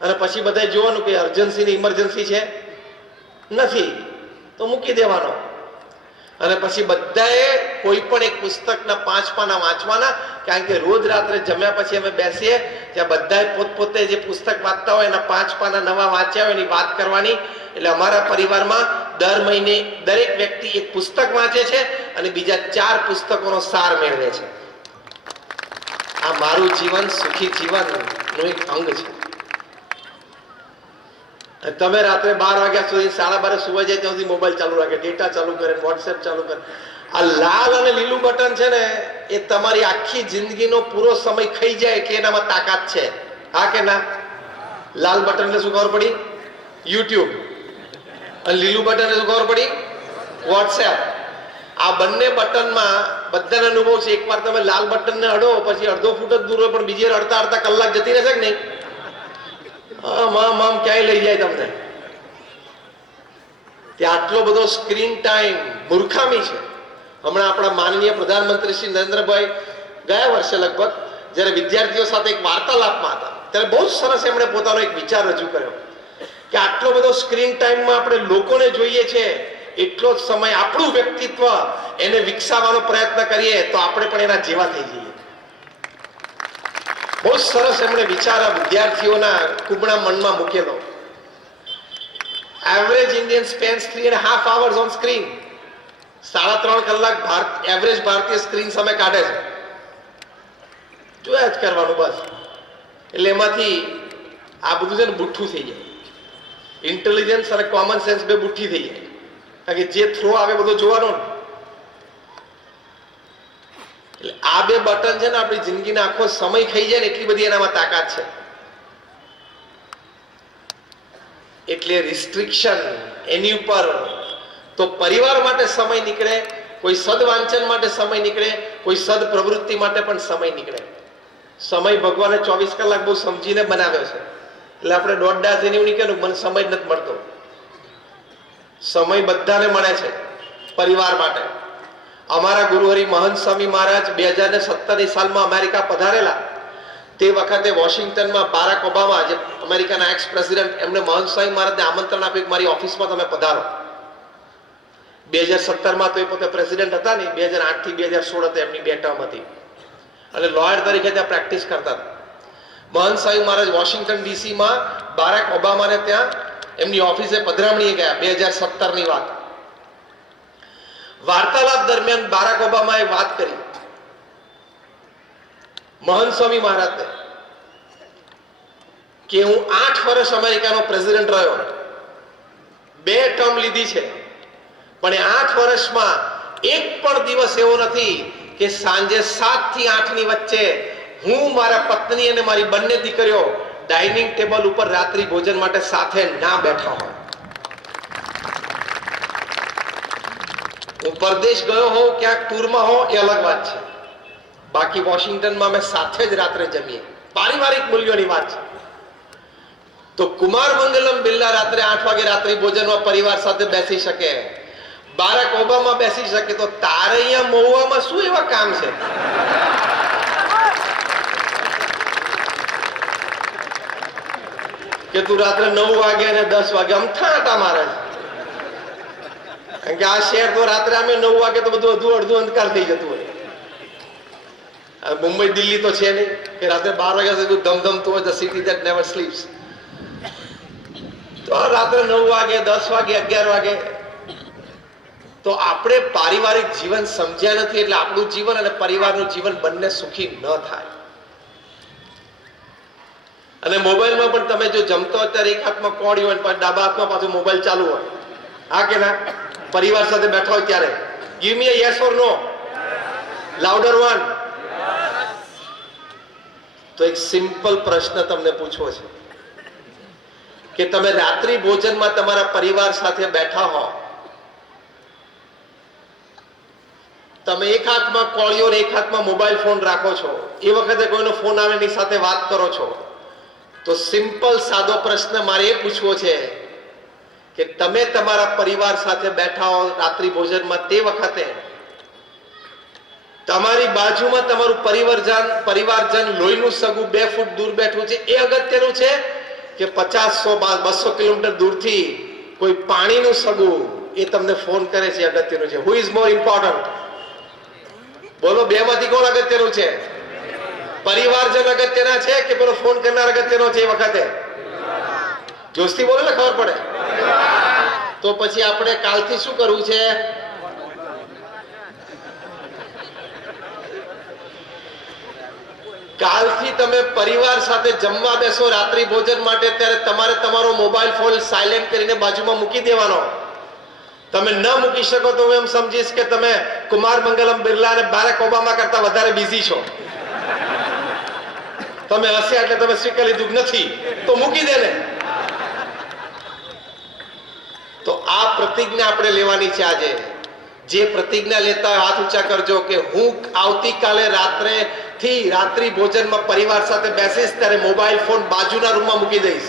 અને પછી બધાએ જોવાનું કે અર્જન્સી ને ઇમરજન્સી છે, નથી, તો મૂકી દેવાનો. અને પછી બધાએ કોઈ પણ એક પુસ્તકના 5 પાના વાંચવાના, કારણ કે રોજ રાત્રે જમ્યા પછી અમે બેસીએ ત્યાં બધાએ પોતપોતે જે પુસ્તક વાંચતા હોય એના 5 પાના નવા વાંચ્યા હોય એની વાત કરવાની. એટલે અમારા પરિવારમાં દર મહિને દરેક વ્યક્તિ એક પુસ્તક વાંચે છે અને બીજા 4 પુસ્તકોનો સાર મેળવે છે. આ મારું જીવન સુખી જીવનનું એક અંગ છે. તમે રાત્રે 12 વાગ્યા સુધી 12:30 સુવા જાય ત્યાં સુધી મોબાઈલ ચાલુ રાખે, ડેટા ચાલુ કરે, વોટ્સએપ ચાલુ કરે. આ લાલ અને લીલું બટન છે ને, એ તમારી આખી જિંદગીનો પૂરો સમય ખાઈ જાય એટલે એનામાં તાકાત છે. હા કે ના? લાલ બટન એટલે શું ખબર પડી? યુટ્યુબ. અને લીલું બટન એટલે શું ખબર પડી? વોટ્સએપ. આ બંને બટનમાં બધાને અનુભવ છે. એકવાર તમે લાલ બટનને અડો પછી અડધો ફૂટ જ દૂર હોય પણ બીજી અડતા કલાક જતી રહેશે કે નહીં? મામ ક્યાંય લઈ જાય તમને. ત્યાં આટલો બધો સ્ક્રીન ટાઈમ મૂર્ખામી છે. હમણાં આપણા માનનીય પ્રધાનમંત્રી શ્રી નરેન્દ્રભાઈ ગયા વર્ષે લગભગ જ્યારે વિદ્યાર્થીઓ સાથે એક વાર્તાલાપમાં હતા ત્યારે બહુ સરસ એમણે પોતાનો એક વિચાર રજૂ કર્યો કે આટલો બધો સ્ક્રીન ટાઈમમાં આપણે લોકોને જોઈએ છે, એટલો જ સમય આપણું વ્યક્તિત્વ એને વિકસાવવાનો પ્રયત્ન કરીએ તો આપણે પણ એના જેવા થઈ જઈએ. બહુ સરસ એમણે વિચાર વિદ્યાર્થીઓના કુબડા મનમાં મૂકેલો. Average Indian spends 3.5 hours on screen. 3.5 કલાક એવરેજ ભારતીય સ્ક્રીન સામે કાઢે છે. જોયા જ કરવાનું બસ. એટલે એમાંથી આ બધું છે ને બુઠ્ઠું થઈ જાય. ઇન્ટેલિજન્સ અને કોમન સેન્સ બે બુઠ્ઠી થઈ જાય. કારણ કે જે થ્રો આવે બધું જોવાનો ને. એટલે આ બે બટન છે ને આપણી જિંદગીનો આખો સમય ખાઈ જાય ને એટલી બધી એનામાં તાકાત છે. એટલે રિસ્ટ્રિક્શન એની ઉપર તો પરિવાર માટે સમય નીકળે, કોઈ સદવાંચન માટે સમય નીકળે, કોઈ સદ પ્રવૃત્તિ માટે પણ સમય નીકળે. સમય ભગવાને 24 કલાક બહુ સમજીને બનાવ્યો છે. એટલે આપણે દોડડા થઈને એવું નહીં કહેવું મને સમય જ નથી મળતો. સમય બધાને મળે છે પરિવાર માટે. અમારા ગુરુહરિ મહંત સ્વામી મહારાજ 2017 સાલમાં અમેરિકા પધારેલા. તે વખતે વોશિંગ્ટનમાં બારાક ઓબામા જે અમેરિકાના એક્સ પ્રેસિડેન્ટ એમને મહંત સ્વામી મહારાજને આમંત્રણ આપ્યું કે મારી ઓફિસમાં તમે પધારો. 2017માં તો એ પોતે પ્રેસિડેન્ટ હતા ને, 2008 થી 2016 હતા એમની 2 ટર્મ હતી અને લોયર તરીકે ત્યાં પ્રેક્ટિસ કરતા હતા. મહંત સ્વામી મહારાજ વોશિંગ્ટન ડીસીમાં બારાક ઓબામાને ત્યાં એમની ઓફિસે પધરામણીએ ગયા. 2017ની વાત. વાર્તાલાપ દરમિયાન બારાક ઓબામાએ વાત કરી મહંત સ્વામી મહારાજને કે હું 8 વર્ષ અમેરિકાનો પ્રેસિડેન્ટ રહ્યો, 2 ટર્મ લીધી છે, પણ એ 8 વર્ષમાં એક પણ દિવસ એવો નથી કે સાંજે 7 થી 8 ની વચ્ચે હું, મારા પત્ની અને મારી બંને દીકરીઓ ડાઇનિંગ ટેબલ ઉપર રાત્રિ ભોજન માટે સાથે ના બેઠા હોય. હું પરદેશ ગયો હોઉં, ક્યાંક ટૂરમાં હોઉં એ અલગ વાત છે. બાકી વોશિંગ્ટનમાં અમે સાથે જ રાત્રે જમીએ. પારિવારિક મૂલ્યોની વાત છે. તો કુમાર મંગલમ બિરલા રાત્રે 8 વાગે રાત્રિ ભોજનમાં પરિવાર સાથે બેસી શકે, બારાક ઓબામા બેસી શકે, તો તારે અહીંયા મહુવામાં શું એવા કામ છે? કે તું રાત્રે 9 વાગે અને 10 વાગે અમથા આટા મારે છે? કારણ કે આ શહેર તો રાત્રે અમે 9 વાગે તો બધું અડધું અંધકાર થઈ જતું હોય. મુંબઈ દિલ્હી તો છે નહીં કે રાત્રે 12 વાગ્યા સુધી ધમધમતું હોય, the city that never sleeps. તો રાત્રે 9 વાગે 10 વાગે 11 વાગે તો આપણે પારિવારિક જીવન સમજ્યા નથી, એટલે આપણું જીવન અને પરિવારનું જીવન બંને સુખી ન થાય. અને મોબાઈલમાં પણ તમે જો જમતો હોય ત્યારે એક હાથમાં કોડી હોય પણ ડાબા હાથમાં પાછું મોબાઈલ ચાલુ હોય, હા કે ના? પરિવાર સાથે બેઠા હોય ત્યારે give me a yes or no, louder one. તો એક સિમ્પલ પ્રશ્ન તમને પૂછવો છે કે તમે રાત્રિ ભોજનમાં તમારા પરિવાર સાથે બેઠા હો, તમે એક હાથમાં કોળીઓ એક હાથમાં મોબાઈલ ફોન રાખો છો, એ વખતે કોઈનો ફોન આવે એની સાથે વાત કરો છો, તો સિમ્પલ સાદો પ્રશ્ન મારે એ પૂછવો છે કે તમે તમારા પરિવાર સાથે બેઠા હો રાત્રિ ભોજનમાં, તે વખતે તમારી બાજુમાં તમારું પરિવારજન લોહીનું સગું 2 ફૂટ દૂર બેઠું છે એ અગત્યનું છે કે 50, 100, 200 કિલોમીટર દૂરથી કોઈ પાણીનું સગું એ તમને ફોન કરે છે અગત્યનું છે? Who is more important? બોલો, બે માંથી કોણ અગત્યનું છે? પરિવારજન અગત્યના છે કે પેલો ફોન કરનાર અગત્યનો છે? એ વખતે જોશથી બોલો ને ખબર પડે. તો પછી આપણે કાલથી શું કરવું છે? કાલથી તમે પરિવાર સાથે જમવા બેસો રાત્રિ ભોજન માટે, ત્યારે તમારે તમારો મોબાઈલ ફોન સાયલેન્ટ કરીને બાજુમાં મૂકી દેવાનો. તમે ન મૂકી શકો તો હું એમ સમજીશ કે તમે કુમાર મંગલમ બિરલા અને બારાક ઓબામા કરતા વધારે બિઝી છો. તમે હશે એટલે તમે સ્વીકારી લીધું નથી તો મૂકી દે ને. તો આ પ્રતિજ્ઞા આપણે લેવાની છે આજે. જે પ્રતિજ્ઞા લેતા હોય હાથ ઊંચા કરજો કે હું આવતીકાલે રાત્રિ ભોજનમાં પરિવાર સાથે બેસીશ ત્યારે મોબાઈલ ફોન બાજુના રૂમમાં મૂકી દઈશ.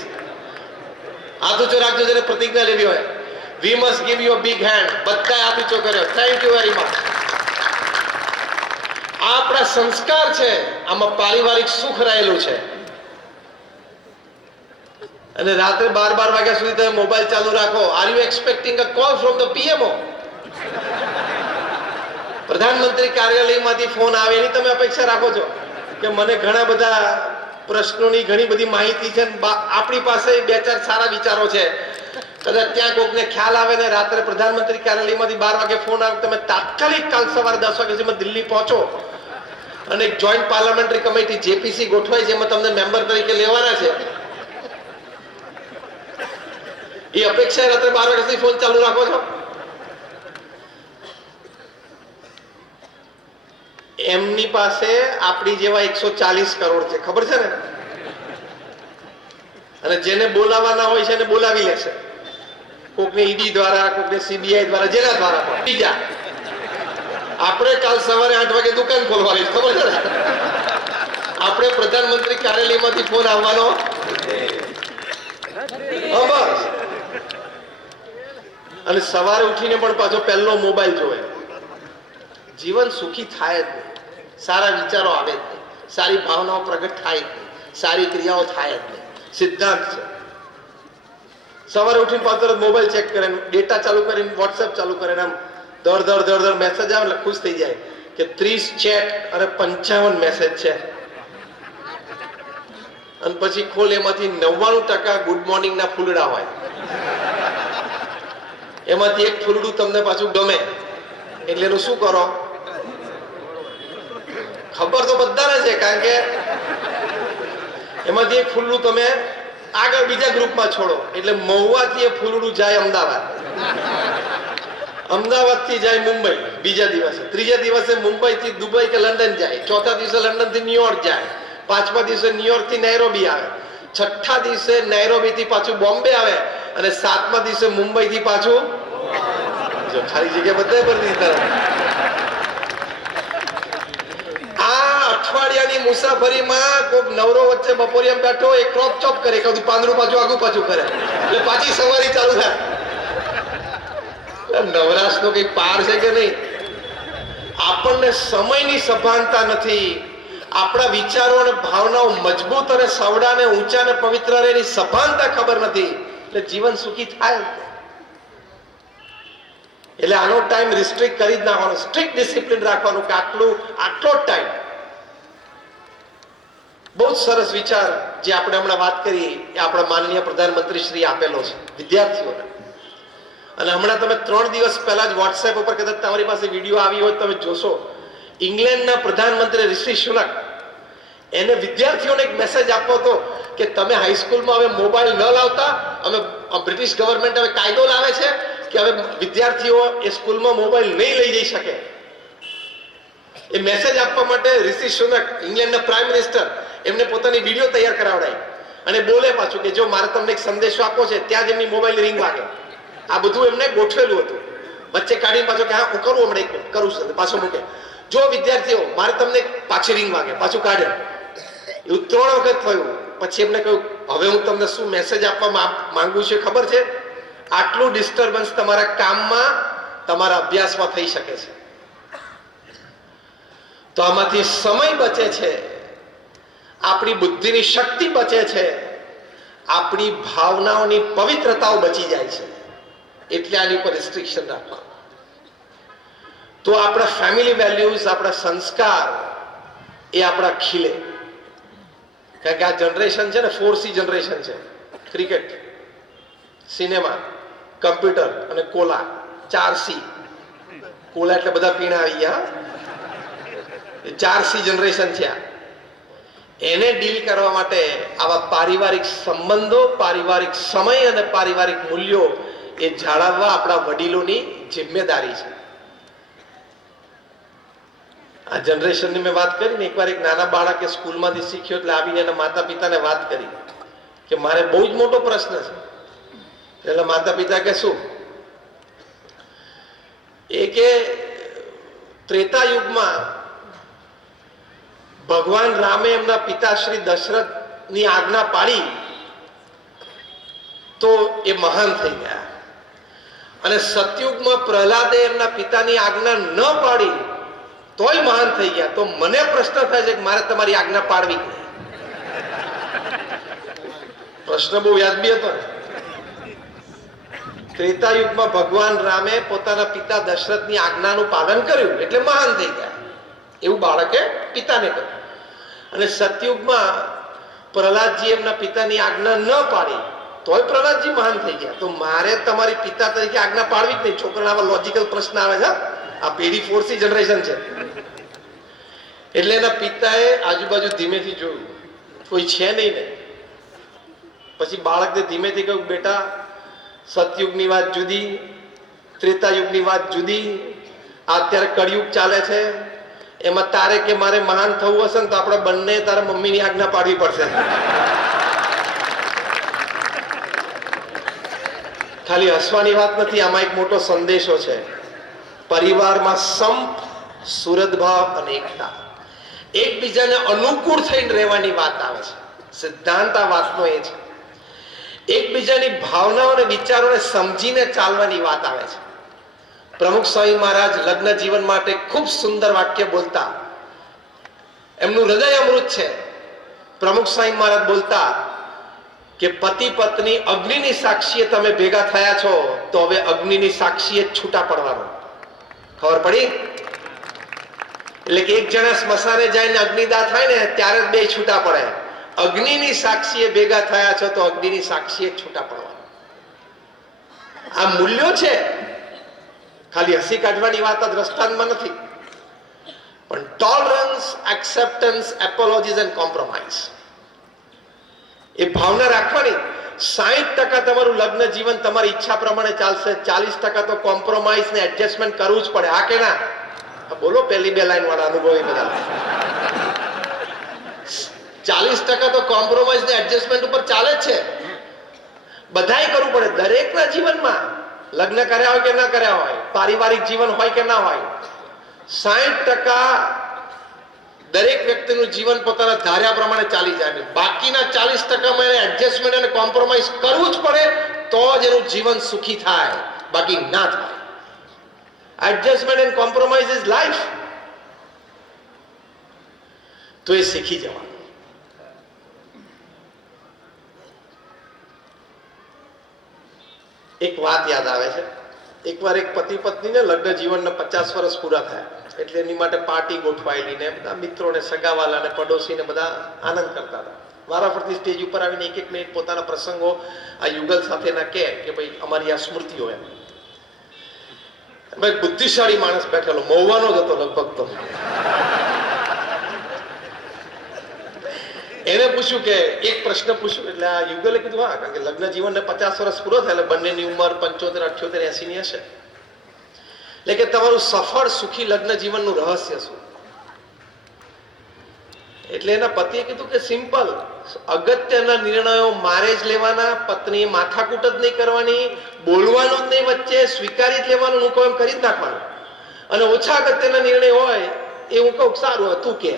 હાથ ઊંચો રાખજો જેને પ્રતિજ્ઞા લેવી હોય. We must give you a big hand. બધાએ હાથ ઊંચો કર્યો. Thank you very much. આ આપણા સંસ્કાર છે, આમાં પારિવારિક સુખ રહેલું છે. અને રાત્રે 12 વાગ્યા સુધી તમે મોબાઈલ ચાલુ રાખો. Are you expecting a call from the PMO? પ્રધાનમંત્રી કાર્યાલયમાંથી ફોન આવે એની તમે અપેક્ષા રાખો છો કે મને ઘણા બધા પ્રશ્નોની ઘણી બધી માહિતી છે, આપણી પાસે 2-4 સારા વિચારો છે, કદાચ ત્યાં કોઈકને ખ્યાલ આવે ને રાત્રે પ્રધાનમંત્રી કાર્યાલયમાંથી 12 વાગે ફોન આવે, તમે તાત્કાલિક કાલ સવારે 10 વાગ્યા સુધીમાં દિલ્હી પહોંચો અને એક જોઈન્ટ પાર્લામેન્ટરી કમિટી જેપીસી ગોઠવાય છે, એમાં તમને મેમ્બર તરીકે લેવાના છે. એ અપેક્ષા રાત્રે 12 વાગ્યા સુધી ફોન ચાલુ રાખો છો? એમની પાસે આપણી જેવા 140 કરોડ છે, ખબર છે ને? અને જેને બોલાવાના હોય છે એને બોલાવી લેશે, કોકને ઈડી દ્વારા, કોકને સીબીઆઈ દ્વારા, જેના દ્વારા પણ. બીજા આપણે કાલ સવારે 8 વાગે દુકાન ખોલવાની, ખબર છે ને? આપણે પ્રધાનમંત્રી કાર્યાલયમાંથી ફોન આવવાનો બસ. અને સવારે ઉઠીને પણ પાછો પહેલો મોબાઈલ જોવે. જીવન સુખી થાય જ નહીં, સારા વિચારો આવે જ નહીં, સારી ભાવનાઓ પ્રગટ થાય જ નહીં, સારી ક્રિયાઓ થાય જ નહીં. સિદ્ધાંત છે. સવારે ઉઠીને પાછો મોબાઈલ ચેક કરે, ડેટા ચાલુ કરીને, વોટ્સએપ ચાલુ કરે, આમ દોડ મેસેજ આવે એટલે ખુશ થઈ જાય કે 30 ચેટ અને 55 મેસેજ છે. અને પછી ખોલ, એમાંથી 99% ગુડ મોર્નિંગ ના ફૂલડા હોય. એમાંથી એક ફૂલડું તમને પાછું ગમે એટલે એનું શું કરો? ખબર તો બધાને છે, કારણ કે એમાંથી એક ફૂલડું તમે આગળ બીજા ગ્રુપમાં છોડો એટલે મહુવાથી એ ફૂલડું જાય અમદાવાદ, અમદાવાદથી જાય મુંબઈ બીજા દિવસે, ત્રીજા દિવસે મુંબઈથી દુબઈ કે લંડન જાય, ચોથા દિવસે લંડનથી ન્યુયોર્ક જાય, પાંચમા દિવસે ન્યુયોર્કથી નૈરોબી આવે, છઠ્ઠા દિવસે નૈરોબીથી પાછું બોમ્બે આવે અને સાતમા દિવસે મુંબઈથી પાછું ખાલી જગ્યા બધા પર દીધા. આ અઠવાડિયાની ની મુસાફરીમાં કોઈક નવરો વચ્ચે બપોરિયામાં બેઠો એ ક્રોપ ચોપ કરે, કદી પાંદડું પાછું આગું પાછું કરે એટલે પાછી સવારી ચાલુ થાય. નવરાશ નો કઈ પાર છે કે નહીં? આપણને સમયની સભાનતા નથી. આપણા વિચારો અને ભાવનાઓ મજબૂત અને સવડા અને ઊંચા અને પવિત્ર એની સભાનતા ખબર નથી, એટલે જીવન સુખી થાય. એટલે આનો ટાઈમ રિસ્ટ્રિક્ટ કરી જ નાખવાનો, સ્ટ્રિક્ટ ડિસિપ્લિન રાખવાનું કે આટલો જ ટાઈમ. બહુ જ સરસ વિચાર જે આપણે હમણાં વાત કરી એ આપણા માનનીય પ્રધાનમંત્રી શ્રી આપેલો છે વિદ્યાર્થીઓને. અને હમણાં તમે 3 દિવસ પહેલા જ વોટ્સએપ ઉપર કદાચ તમારી પાસે વિડીયો આવી હોય તમે જોશો, ઇંગ્લેન્ડના પ્રધાનમંત્રી ઋષિ સુનક એને વિદ્યાર્થીઓને એક મેસેજ આપવો હતો કે તમે હાઈસ્કૂલમાં હવે મોબાઈલ ન લાવતા, અમે બ્રિટિશ ગવર્મેન્ટ હવે કાયદો લાવે છે કે હવે વિદ્યાર્થીઓ એ સ્કૂલમાં મોબાઈલ નહીં લઈ જઈ શકે. એ મેસેજ આપવા માટે ઋષિ સુનક ઇંગ્લેન્ડના પ્રાઇમ મિનિસ્ટર એમને પોતાની વિડીયો તૈયાર કરાવડાવી અને બોલે પાછું કે જો મારે તમને એક સંદેશો આપવો છે, ત્યાં જ એમની મોબાઈલ રિંગ વાગે. આ બધું એમને ગોઠવેલું હતું. વચ્ચે કાઢીને પાછો કે હા હું કરું, હમણાં 1 મિનિટ કરું છું, પાછો મૂકે. જો વિદ્યાર્થીઓ મારે તમને પાછી રિંગ વાગે, પાછું કાઢે. એવું 3 વખત થયું. પછી એમને કહ્યું હવે હું તમને શું મેસેજ આપવા માંગુ છું ખબર છે? આટલું ડિસ્ટર્બન્સ તમારા કામમાં, તમારા અભ્યાસમાં થઈ શકે છે, તો આમાંથી સમય બચે છે, આપણી બુદ્ધિની શક્તિ બચે છે, આપણી ભાવનાઓની પવિત્રતાઓ બચી જાય છે. એટલે આની ઉપર રિસ્ટ્રિક્શન રાખવા. તો આપણા ફેમિલી વેલ્યુઝ, આપણા સંસ્કાર એ આપણા ખીલે. કારણ કે આ જનરેશન છે ને 4C જનરેશન છે. ક્રિકેટ, સિનેમા, કમ્પ્યુટર અને કોલા, 4C. કોલા એટલે બધા પીણા આવી ગયા. 4C જનરેશન છે. એને ડીલ કરવા માટે આવા પારિવારિક સંબંધો, પારિવારિક સમય અને પારિવારિક મૂલ્યો એ જાળવવા આપણા વડીલોની જિમ્મેદારી છે. આ જનરેશનની મેં વાત કરી ને, એકવાર એક નાના બાળકે સ્કૂલમાંથી શીખ્યો એટલે આવીને એના માતા પિતાને વાત કરી કે મારે બહુ જ મોટો પ્રશ્ન છે. એટલે માતા પિતા કે શું? એ કે ત્રેતા યુગમાં ભગવાન રામે એમના પિતા શ્રી દશરથની આજ્ઞા પાડી તો એ મહાન થઈ ગયા, અને સતયુગમાં પ્રહલાદે એમના પિતાની આજ્ઞા ન પાડી તોય મહાન થઈ ગયા. તો મને પ્રશ્ન થાય છે કે મારે તમારી આજ્ઞા પાડવી જ નહીં. પ્રશ્ન બહુ વ્યાજબી હતો ને. ત્રેતા યુગમાં ભગવાન રામે પોતાના પિતા દશરથની આજ્ઞાનું પાલન કર્યું એટલે મહાન થઈ ગયા, એવું બાળકે પિતાને કહ્યું. અને સતયુગમાં પ્રહલાદજી એમના પિતાની આજ્ઞા ન પાડી તોય પ્રહલાદજી મહાન થઈ ગયા. તો મારે તમારી પિતા તરીકે આજ્ઞા પાડવી જ નહીં. છોકરાના આવા લોજિકલ પ્રશ્ન આવે છે. આ પેઢી 4C જનરેશન છે. એટલે એના પિતાએ આજુબાજુ ધીમેથી જોયું, કોઈ છે નહીં ને. પછી બાળકને ધીમેથી કહ્યું બેટા, સતયુગની વાત જુદી, ત્રેતાયુગની વાત જુદી, અત્યારે કળિયુગ ચાલે છે, એમાં તારે કે મારે મહાન થવું હશે ને તો આપણે બંને તારા મમ્મીની આજ્ઞા પાડવી પડશે. ખાલી હસવાની વાત નથી, આમાં એક મોટો સંદેશો છે. પરિવારમાં સંપ, સુહૃદભાવ અને એકતા, એકબીજાને અનુકૂળ થઈને રહેવાની વાત આવે છે. સિદ્ધાંત આ વાતનો એ છે. એકબીજાની ભાવનાઓ અને વિચારોને સમજીને ચાલવાની વાત આવે છે. પ્રમુખ સ્વામી મહારાજ લગ્ન જીવન માટે ખૂબ સુંદર વાક્ય બોલતા, એમનું હૃદય અમૃત છે. પ્રમુખ સ્વામી મહારાજ બોલતા કે પતિ પત્ની અગ્નિની સાક્ષીએ તમે ભેગા થયા છો તો હવે અગ્નિની સાક્ષીએ છૂટા પડવાનું. ખબર પડી? એટલે કે એક જણા સ્મશાને જઈને અગ્નિદાહ થાય ને ત્યારે બે છૂટા પડે. અગ્નિની સાક્ષીએ ભેગા થયા છો તો અગ્નિની સાક્ષીએ છૂટા પડવાનું. આ મૂલ્યો છે. ખાલી હસી કાઢવાની વાત જ રસ્તામાં નથી, પણ tolerance, acceptance, apologies and compromise એ ભાવના રાખવાની. 60% તમારું લગ્ન જીવન તમારી ઈચ્છા પ્રમાણે ચાલશે, 40% તો કોમ્પ્રોમાઇઝ ને એડજસ્ટમેન્ટ કરવું જ પડે. હા કે ના? બોલો પહેલી 2 લાઈન વાળા અનુભવી બધા. 40% તો કોમ્પ્રોમાઇઝ ને એડજસ્ટમેન્ટ ઉપર ચાલે જ છે. બધાય કરવું પડે દરેકના જીવનમાં. લગ્ન કર્યા હોય કે ના કર્યા હોય, પારિવારિક જીવન હોય કે ના હોય, 60% દરેક વ્યક્તિનું જીવન પોતાના ધાર્યા પ્રમાણે ચાલી જાય, બાકીના 40% એને એડજસ્ટમેન્ટ અને કોમ્પ્રોમાઇઝ કરવું જ પડે તો જ એનું જીવન સુખી થાય, બાકી ના થાય. Adjustment and compromise is life. તો એ શીખી જવાનું. એક વાત યાદ આવે છે. એકવાર એક પતિ પત્નીને લગ્ન જીવનના 50 વર્ષ પૂરા થયા એટલે એની માટે પાર્ટી ગોઠવાયેલી ને બધા મિત્રોને, સગાવાલા ને, પડોશીને બધા આનંદ કરતા હતા. વારાફરતી સ્ટેજ ઉપર આવીને એક મિનિટ પોતાના પ્રસંગો આ યુગલ સાથેના કે ભાઈ અમારી આ સ્મૃતિઓ એમ. ભાઈ બુદ્ધિશાળી માણસ બેઠેલો, મહુવાનો જ હતો લગભગ તો. એને પૂછ્યું કે એક પ્રશ્ન પૂછ્યું એટલે આ યુગલે કીધું હા, કારણ કે લગ્ન જીવનને 50 વર્ષ પૂરો થાય એટલે બંનેની ઉંમર 75, 78, 80 ની હશે. એટલે કે તમારું સફળ સુખી લગ્ન જીવનનું રહસ્ય શું? એટલે એના પતિએ કીધું કે સિમ્પલ, અગત્યના નિર્ણયો મારે જ લેવાના, પત્નીએ માથાકૂટ જ નહીં કરવાની, બોલવાનું જ નહીં વચ્ચે, સ્વીકારી જ લેવાનું, હું કહું એમ કરી જ નાખવાનું, અને ઓછા અગત્યના નિર્ણય હોય એ હું કહું સારું હોય તું કે.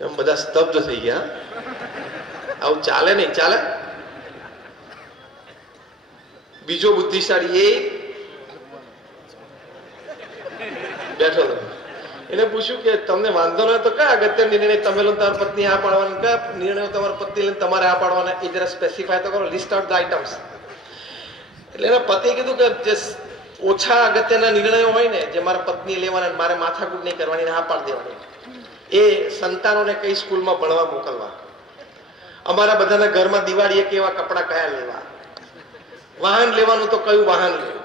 એમ બધા સ્તબ્ધ થઈ ગયા. આવું ચાલે નહીં, ચાલે. બીજો બુદ્ધિશાળી એ બેઠો હતો. એને પૂછ્યું કે તમને વાંધો ન તો કયા અગત્યના નિર્ણય તમે લો, તમારી પત્ની આ પાડવાના, કયા નિર્ણયો તમારી પત્ની લઈને તમારે આ પાડવાના, એ જરા સ્પેસિફાય તો કરો, લિસ્ટ આઉટ ધ આઇટમ્સ. એટલે એના પતિએ કીધું કે જે ઓછા અગત્યના નિર્ણયો હોય ને, જે મારા પત્ની લેવાના, મારે માથાકૂટ નહીં કરવાની, હા પાડી દેવાની, એ સંતાનોને કઈ સ્કૂલમાં ભણવા મોકલવા, અમારા બધાના ઘરમાં દિવાળીએ કેવા કપડા કયા લેવા, વાહન લેવાનું તો કયું વાહન લેવું,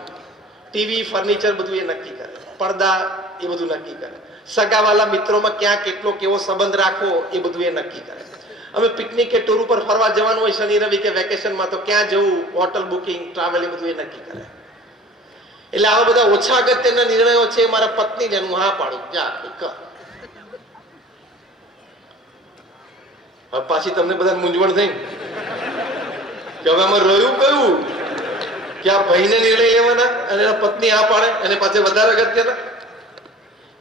ટીવી, ફર્નિચર બધું એ નક્કી કરે, પડદા એ બધું નક્કી કરે, સગાવાલા મિત્રોમાં ક્યાં કેટલો કેવો સંબંધ રાખવો એ બધું એ નક્કી કરે. અમે પિકનિક કે ટૂર ઉપર ફરવા જવાનું હોય શનિ રવિ કે વેકેશનમાં તો ક્યાં જવું, હોટલ બુકિંગ, ટ્રાવેલ એ બધું એ નક્કી કરે. એટલે આવા બધા ઓછા અગત્યના નિર્ણયો છે મારા પત્નીને હું હા પાડું, જા કર. પાછી તમને બધા મૂંઝવણ થઈ કે હવે અમારે રહ્યું કયું કે આ ભાઈને નિર્ણય લેવાના અને એના પત્ની આ પાડે અને પાછળ વધારે અગત્યના.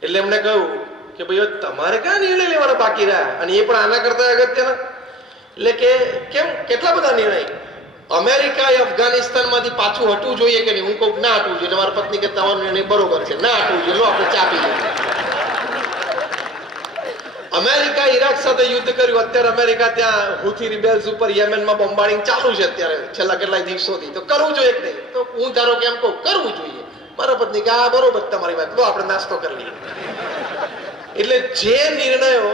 એટલે એમને કહ્યું કે ભાઈ તમારે ક્યાં નિર્ણય લેવાના બાકી રહ્યા, અને એ પણ આના કરતા અગત્યના. એટલે કે કેમ, કેટલા બધા નિર્ણય. અમેરિકા એ અફઘાનિસ્તાન માંથી પાછું હટવું જોઈએ કે નહીં? હું કહું ના હટવું જોઈએ. તમારી પત્ની કે તમારો નિર્ણય બરોબર છે, ના હટવું જોઈએ, લો આપણે ચા પીએ. અમેરિકા ઈરાક સાથે યુદ્ધ કર્યું, અત્યારે અમેરિકા ત્યાં હુથી રિબેલ્સ ઉપર યમેનમાં બોમ્બાર્ડિંગ ચાલુ છે અત્યારે છેલ્લા કેટલાય દિવસોથી. તો કરવું જોઈએ કે નહીં? તો હું ધારો કે એમ કહું કરવું જોઈએ. મારા પત્ની કે આ બરોબર તમારી વાત, લો આપણે નાસ્તો કરી લઈએ. એટલે જે નિર્ણયો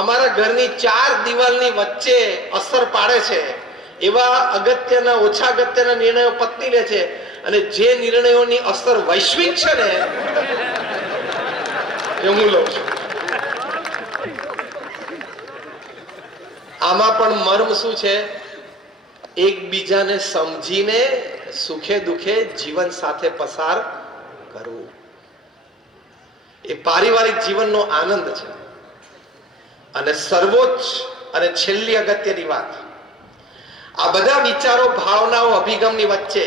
અમારા ઘરની 4 દિવાલની વચ્ચે અસર પાડે છે એવા અગત્યના, ઓછા અગત્યના નિર્ણયો પત્ની લે છે, અને જે નિર્ણયોની અસર વૈશ્વિક છે ને એ હું લઉં છું. આમાં પણ મર્મ શું છે? એકબીજાને સમજીને સુખે દુખે જીવન સાથે પસાર કરવું, એ પારિવારિક જીવનનો આનંદ છે. અને સર્વોચ્ચ અને છેલ્લી અગત્યની વાત, આ બધા વિચારો, ભાવનાઓ, અભિગમની વચ્ચે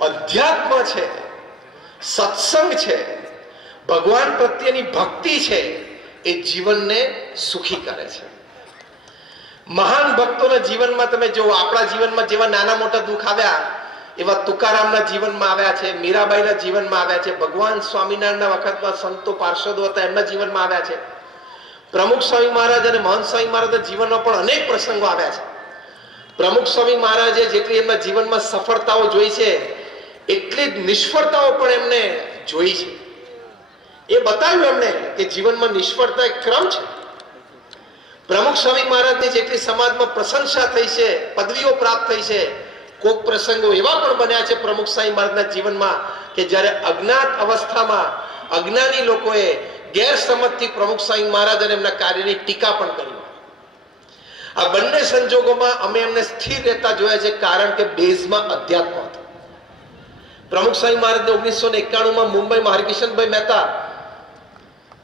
અધ્યાત્મ છે, સત્સંગ છે, ભગવાન પ્રત્યેની ભક્તિ છે, એ જીવનને સુખી કરે છે. મહાન ભક્તોના જીવનમાં તમે જો, આપણા જીવનમાં જેવા નાના મોટા દુઃખ આવ્યા એવા તુકારામના જીવનમાં આવ્યા છે, મીરાબાઈના જીવનમાં આવ્યા છે, ભગવાન સ્વામિનારાયણના વખતમાં સંતો પાર્ષદો હતા એમના જીવનમાં આવ્યા છે, પ્રમુખ સ્વામી મહારાજ અને મહંત સ્વામી મહારાજના જીવનમાં પણ અનેક પ્રસંગો આવ્યા છે. પ્રમુખ સ્વામી મહારાજે જેટલી એમના જીવનમાં સફળતાઓ જોઈ છે એટલી જ નિષ્ફળતાઓ પણ એમને જોઈ છે. એ બતાવ્યું એમને કે જીવનમાં નિષ્ફળતા એક ક્રમ છે. પ્રમુખ સ્વામી મહારાજની જેટલી સમાજમાં પ્રશંસા થઈ છે, પદવીઓ પ્રાપ્ત થઈ છે, કોક પ્રસંગો એવા પણ બન્યા છે પ્રમુખ સ્વામી મહારાજના જીવનમાં કે જ્યારે અજ્ઞાત અવસ્થામાં અજ્ઞાની લોકોએ ગેરસમજથી પ્રમુખ સ્વામી મહારાજ અને એમના કાર્યની ટીકા પણ કરી. આ બંને સંજોગોમાં અમે એમને સ્થિર રહેતા જોયા છે, કારણ કે બેઝમાં અધ્યાત્મ હતું. પ્રમુખ સ્વામી મહારાજને 1991માં મુંબઈમાં હરકિશનભાઈ મહેતા,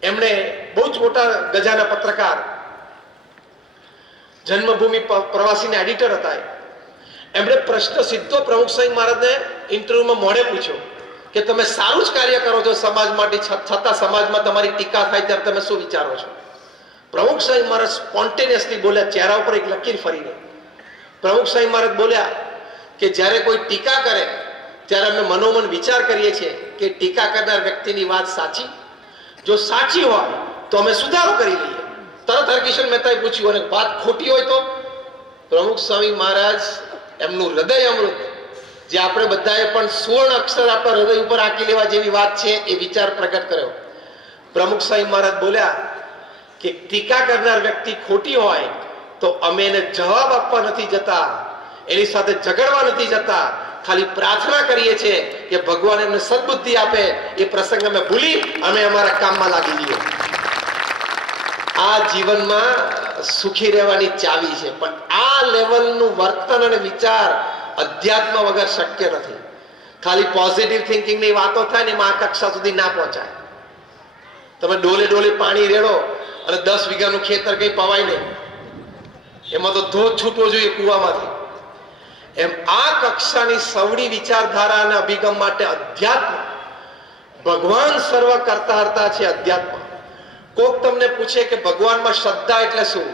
એમણે બહુ જ મોટા ગજાના પત્રકાર, જન્મભૂમિ પ્રવાસીના એડિટર હતા, એમણે પ્રશ્ન સીધો પ્રમુખ સ્વામી મહારાજને ઇન્ટરવ્યુમાં મોડે પૂછ્યો કે તમે સારું જ કાર્ય કરો છો સમાજ માટે, છતાં સમાજમાં તમારી ટીકા થાય ત્યારે તમે શું વિચારો છો? પ્રમુખ સાહેબ મહારાજ સ્પોન્ટેનિયસલી બોલ્યા, ચહેરા ઉપર એક લકીર ફરીને. પ્રમુખ સાહેબ મહારાજ બોલ્યા કે જ્યારે કોઈ ટીકા કરે ત્યારે અમે મનોમન વિચાર કરીએ છીએ કે ટીકા કરનાર વ્યક્તિની વાત સાચી, જો સાચી હોય તો અમે સુધારો કરી લઈએ. તરત હરકિશન મહેતાએ પૂછ્યું, અને વાત ખોટી હોય તો? પ્રમુખ સ્વામી મહારાજ એમનું હૃદય અમૃત, જે આપણે બધાએ પણ સુવર્ણ અક્ષર આપણા હૃદય ઉપર આંકી લેવા જેવી વાત છે, એ વિચાર પ્રગટ કર્યો. પ્રમુખ સ્વામી મહારાજ બોલ્યા કે ટીકા કરનાર વ્યક્તિ ખોટી હોય તો અમે એને જવાબ આપવા નથી જતા, એની સાથે ઝઘડવા નથી જતા, ખાલી પ્રાર્થના કરીએ છીએ કે ભગવાન એમને સદબુદ્ધિ આપે. એ પ્રસંગ અમે ભૂલી અમે અમારા કામમાં લાગી જઈએ. આ જીવનમાં સુખી રહેવાની ચાવી છે, પણ આ લેવલનું વર્તન અને વિચાર અધ્યાત્મ વગર શક્ય નથી. ખાલી પોઝિટિવ થિંકિંગની વાતો થાય ને એમાં આ કક્ષા સુધી ના પહોંચાય. તમે ડોલે ડોલે પાણી રેડો અને 10 વીઘાનું ખેતર કઈ પવાય નહીં, એમાં તો ધોધ છૂટવો જોઈએ કુવામાંથી. એમ આ કક્ષાની સવડી વિચારધારા અને અભિગમ માટે અધ્યાત્મ, ભગવાન સર્વ કરતા હરતા છે. અધ્યાત્મ કોક તમને પૂછે કે ભગવાનમાં શ્રદ્ધા એટલે શું,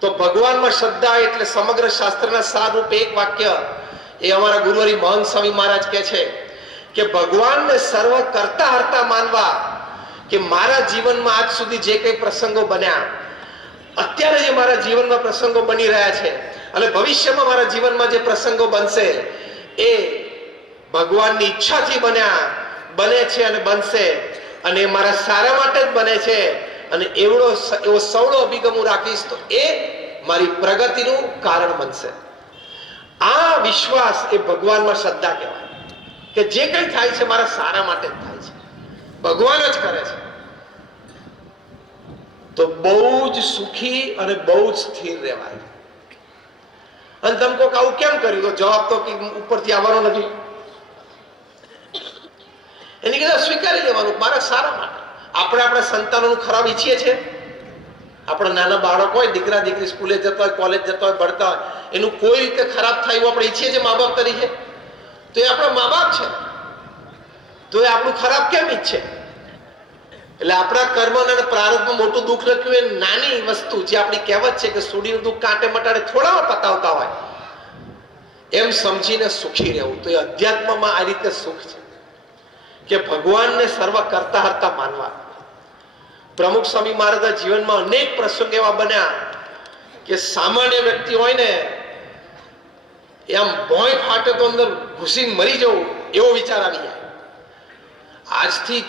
તો ભગવાનમાં શ્રદ્ધા એટલે સમગ્ર શાસ્ત્રના સારરૂપે એક વાક્ય એ અમારા ગુરુહરિ મહંત સ્વામી મહારાજ કહે છે કે ભગવાનને સર્વ કરતા હરતા માનવા. કે મારા જીવનમાં આજ સુધી જે કંઈ પ્રસંગો બન્યા, અત્યારે જે મારા જીવનમાં પ્રસંગો બની રહ્યા છે અને ભવિષ્યમાં મારા જીવનમાં જે પ્રસંગો બનશે, એ ભગવાનની ઈચ્છાથી બને છે અને બનશે, અને એ મારા સારા માટે જ બને છે. અને એવો સવળો અભિગમ હું રાખીશ તો એ મારી પ્રગતિનું કારણ બનશે. આ વિશ્વાસ એ ભગવાનમાં શ્રદ્ધા કહેવાય કે જે કંઈ થાય છે મારા સારા માટે જ થાય છે, ભગવાન જ કરે છે. તો બહુ જ સુખી અને બહુ જ સ્થિર રહેવાય. અને તમે કોક આવું કેમ કર્યું, તો જવાબ તો ઉપરથી આવવાનો નથી. એની કદાચ સ્વીકારી લેવાનું, મારા સારા માટે. આપણે આપણા સંતાનોનું ખરાબ ઈચ્છીએ છીએ. આપણા નાના બાળકો હોય, દીકરા દીકરી સ્કૂલે જતા હોય, કોલેજ જતા હોય, ભણતા હોય, એનું કોઈ રીતે ખરાબ થાય એવું આપણે ઈચ્છીએ છીએ મા બાપ તરીકે? તો એ આપણા મા બાપ છે, તો એ આપણું ખરાબ કેમ ઈચ્છે? એટલે આપણા કર્મ અને પ્રારબ્ધમાં મોટું દુઃખ લખ્યું એ નાની વસ્તુ, જે આપણી કહેવત છે કે સુડીનું દુઃખ કાંટે મટાડે થોડામાં પતાવતા હોય, એમ સમજીને સુખી રહેવું. તો એ અધ્યાત્મમાં આ રીતે સુખ છે કે ભગવાનને સર્વ કરતા હરતા માનવા. પ્રમુખ સ્વામી મહારાજના જીવનમાં અનેક પ્રસંગ એવા બન્યા કે સામાન્ય વ્યક્તિ હોય ને એ આમ ભોંય ફાટે તો અંદર ઘૂસીને મરી જવું એવો વિચાર આવી જાય. આજથી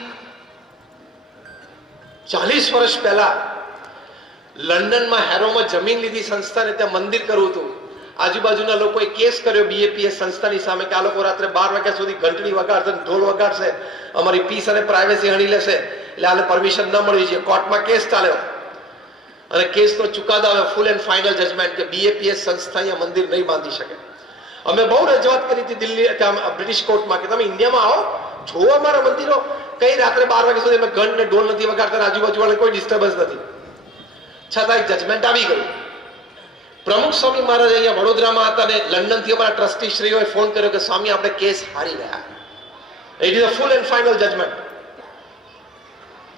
40 વર્ષ પહેલા લંડનમાં હેરોમાં જમીન લીધી સંસ્થાને, ત્યાં મંદિર કરવું હતું. આજુબાજુના લોકોએ કેસ કર્યો BAPS સંસ્થાની સામે કે આ લોકો રાત્રે 12 વાગ્યા સુધી ઘંટડી વગાડશે, ઢોલ વગાડશે, અમારી પીસ અને પ્રાઇવેસી હણી લેશે, એટલે આને પરમિશન ન મળવી જોઈએ. કોર્ટમાં કેસ ચાલ્યો અને કેસનો ચુકાદો આવ્યો, ફૂલ એન્ડ ફાઇનલ જજમેન્ટ કે BAPS સંસ્થા અહીંયા મંદિર નહીં બાંધી શકે. અમે બહુ રજૂઆત કરી હતી દિલ્હી, બ્રિટિશ કોર્ટમાં કે તમે ઇન્ડિયામાં આવો, જોવો અમારા મંદિરો, કઈ રાત્રે 12 વાગ્યા સુધી અમે ઘંટ ને ઢોલ નથી વગાડતા, આજુબાજુ વાળા કોઈ ડિસ્ટર્બન્સ નથી. છતાં એક જજમેન્ટ આવી ગયું. પ્રમુખ સ્વામી મહારાજ અહીંયા વડોદરામાં હતા ને લંડનથી અમારા ટ્રસ્ટી શ્રીઓએ ફોન કર્યો કે સ્વામી આપણે કેસ હારી ગયા, it is a full and final judgement.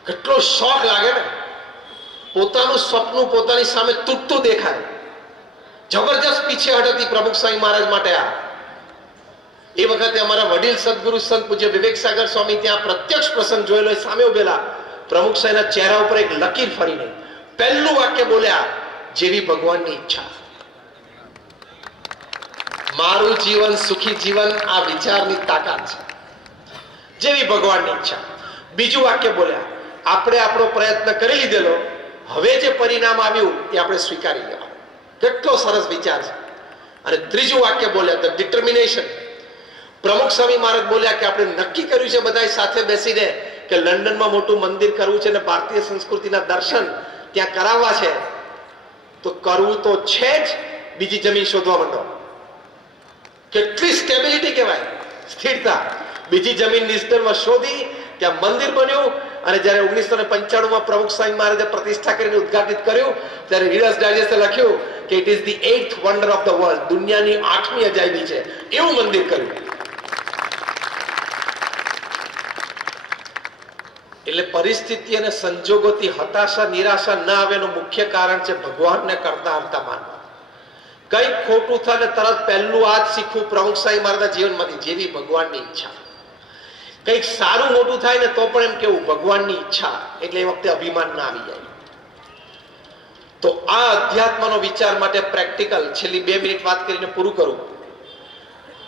કેટલો શોખ લાગે ને, પોતાનું સપનું પોતાની સામે તૂટતું દેખાય. જબરજસ્ત પીછેહટ હતી પ્રમુખ સ્વામી મહારાજ માટે. આ એ વખતે અમારા વડીલ સદગુરુ સંત પૂજ્ય વિવેક સાગર સ્વામી ત્યાં પ્રત્યક્ષ પ્રસંગ જોયેલો, સામે ઉભેલા. પ્રમુખ સાહેબના ચહેરા ઉપર એક લકીર ફરી નહીં. પહેલું વાક્ય બોલ્યા, જેવી ભગવાનની ઈચ્છા. મારું જીવન સુખી જીવન આ વિચારની તાકાત છે, જેવી ભગવાનની ઈચ્છા. બીજું વાક્ય બોલ્યા, આપણે આપણો પ્રયત્ન કરી લીધેલો, હવે જે પરિણામ આવ્યું એ આપણે સ્વીકારી લેવા. કેટલો સરસ વિચાર છે. અને ત્રીજું વાક્ય બોલ્યા, ધ ડિટર્મિનેશન. પ્રમુખ સ્વામી મહારાજ બોલ્યા કે આપણે નક્કી કર્યું છે બધા સાથે બેસીને કે લંડનમાં મોટું મંદિર કરવું છે અને ભારતીય સંસ્કૃતિના દર્શન ત્યાં કરાવવા છે, તો કરવું તો છે જ, બીજી જમીન શોધવા માંડો. કેટલી સ્ટેબિલિટી કહેવાય, સ્થિરતા. બીજી જમીન નિસ્તરમાં શોધી ત્યાં મંદિર બન્યું. અને જ્યારે 1995માં પ્રમુખ સ્વામી મહારાજે પ્રતિષ્ઠા કરીને ઉદ્ઘાટિત કર્યું, ત્યારે રીડર્સ ડાયજેસ્ટે લખ્યું કે it is the 8th wonder of the world, દુનિયાની 8મી અજાયબી છે, એવું મંદિર કર્યું. એટલે પરિસ્થિતિ અને સંજોગોથી હતાશા નિરાશા ન આવે એનું મુખ્ય કારણ છે ભગવાનને કરતા હરતા માનવા. કંઈક ખોટું થાય ને તરત પહેલું આ જ શીખવું પ્રમુખ સાહેબ મારા જીવનમાંથી જેવી ભગવાનની ઈચ્છા. કંઈક સારું મોટું થાય ને તો પણ એમ કેવું ભગવાનની ઈચ્છા, એટલે એ વખતે અભિમાન ના આવી જાય. તો આ અધ્યાત્મનો વિચાર માટે પ્રેક્ટિકલ છેલ્લી 2 મિનિટ વાત કરીને પૂરું કરું.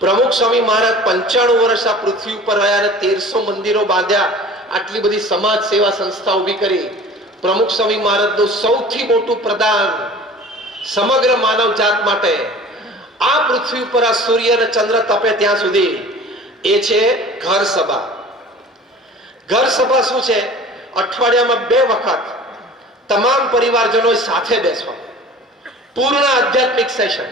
પ્રમુખ સ્વામી મહારાજ 95 વર્ષ આ પૃથ્વી ઉપર રહ્યા અને 1300 મંદિરો બાંધ્યા, આટલી બધી સમાજ સેવા સંસ્થા ઊભી કરી. પ્રમુખ સ્વામી મહારાજનું સૌથી મોટું પ્રદાન સમગ્ર માનવ જાત માટે આ પૃથ્વી ઉપર આ સૂર્ય અને ચંદ્ર તપે ત્યાં સુધી એ છે ઘર સભા. ઘર સભા શું છે? અઠવાડિયામાં 2 વખત તમામ પરિવારજનો સાથે બેસવા, પૂર્ણ આધ્યાત્મિક સેશન.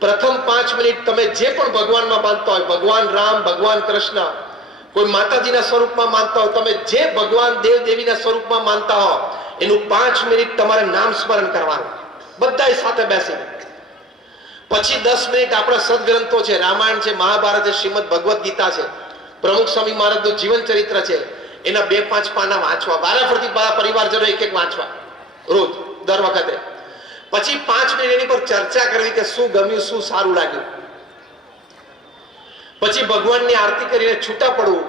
પ્રથમ 5 મિનિટ તમે જે પણ ભગવાનમાં માનતા હોય, ભગવાન રામ, ભગવાન કૃષ્ણ, કોઈ માતાજીના સ્વરૂપમાં માનતા હો, તમે જે ભગવાન દેવ દેવીના સ્વરૂપમાં માનતા હો એનું 5 મિનિટ તમારે નામ સ્મરણ કરવાનું, બધા સાથે બેસીને. પછી 10 મિનિટ આપણા સદગ્રંથો છે, રામાયણ છે, મહાભારત છે, શ્રીમદ ભગવદ્ ગીતા છે, પ્રમુખ સ્વામી મહારાજનું જીવન ચરિત્ર છે, એના 2-5 પાના વાંચવા, વારાફરતી પરિવારજનો એક વાંચવા રોજ દર વખતે. પછી 5 મિનિટ એની પર ચર્ચા કરવી કે શું ગમ્યું, શું સારું લાગ્યું. પછી ભગવાનની આરતી કરીને છૂટા પડવું.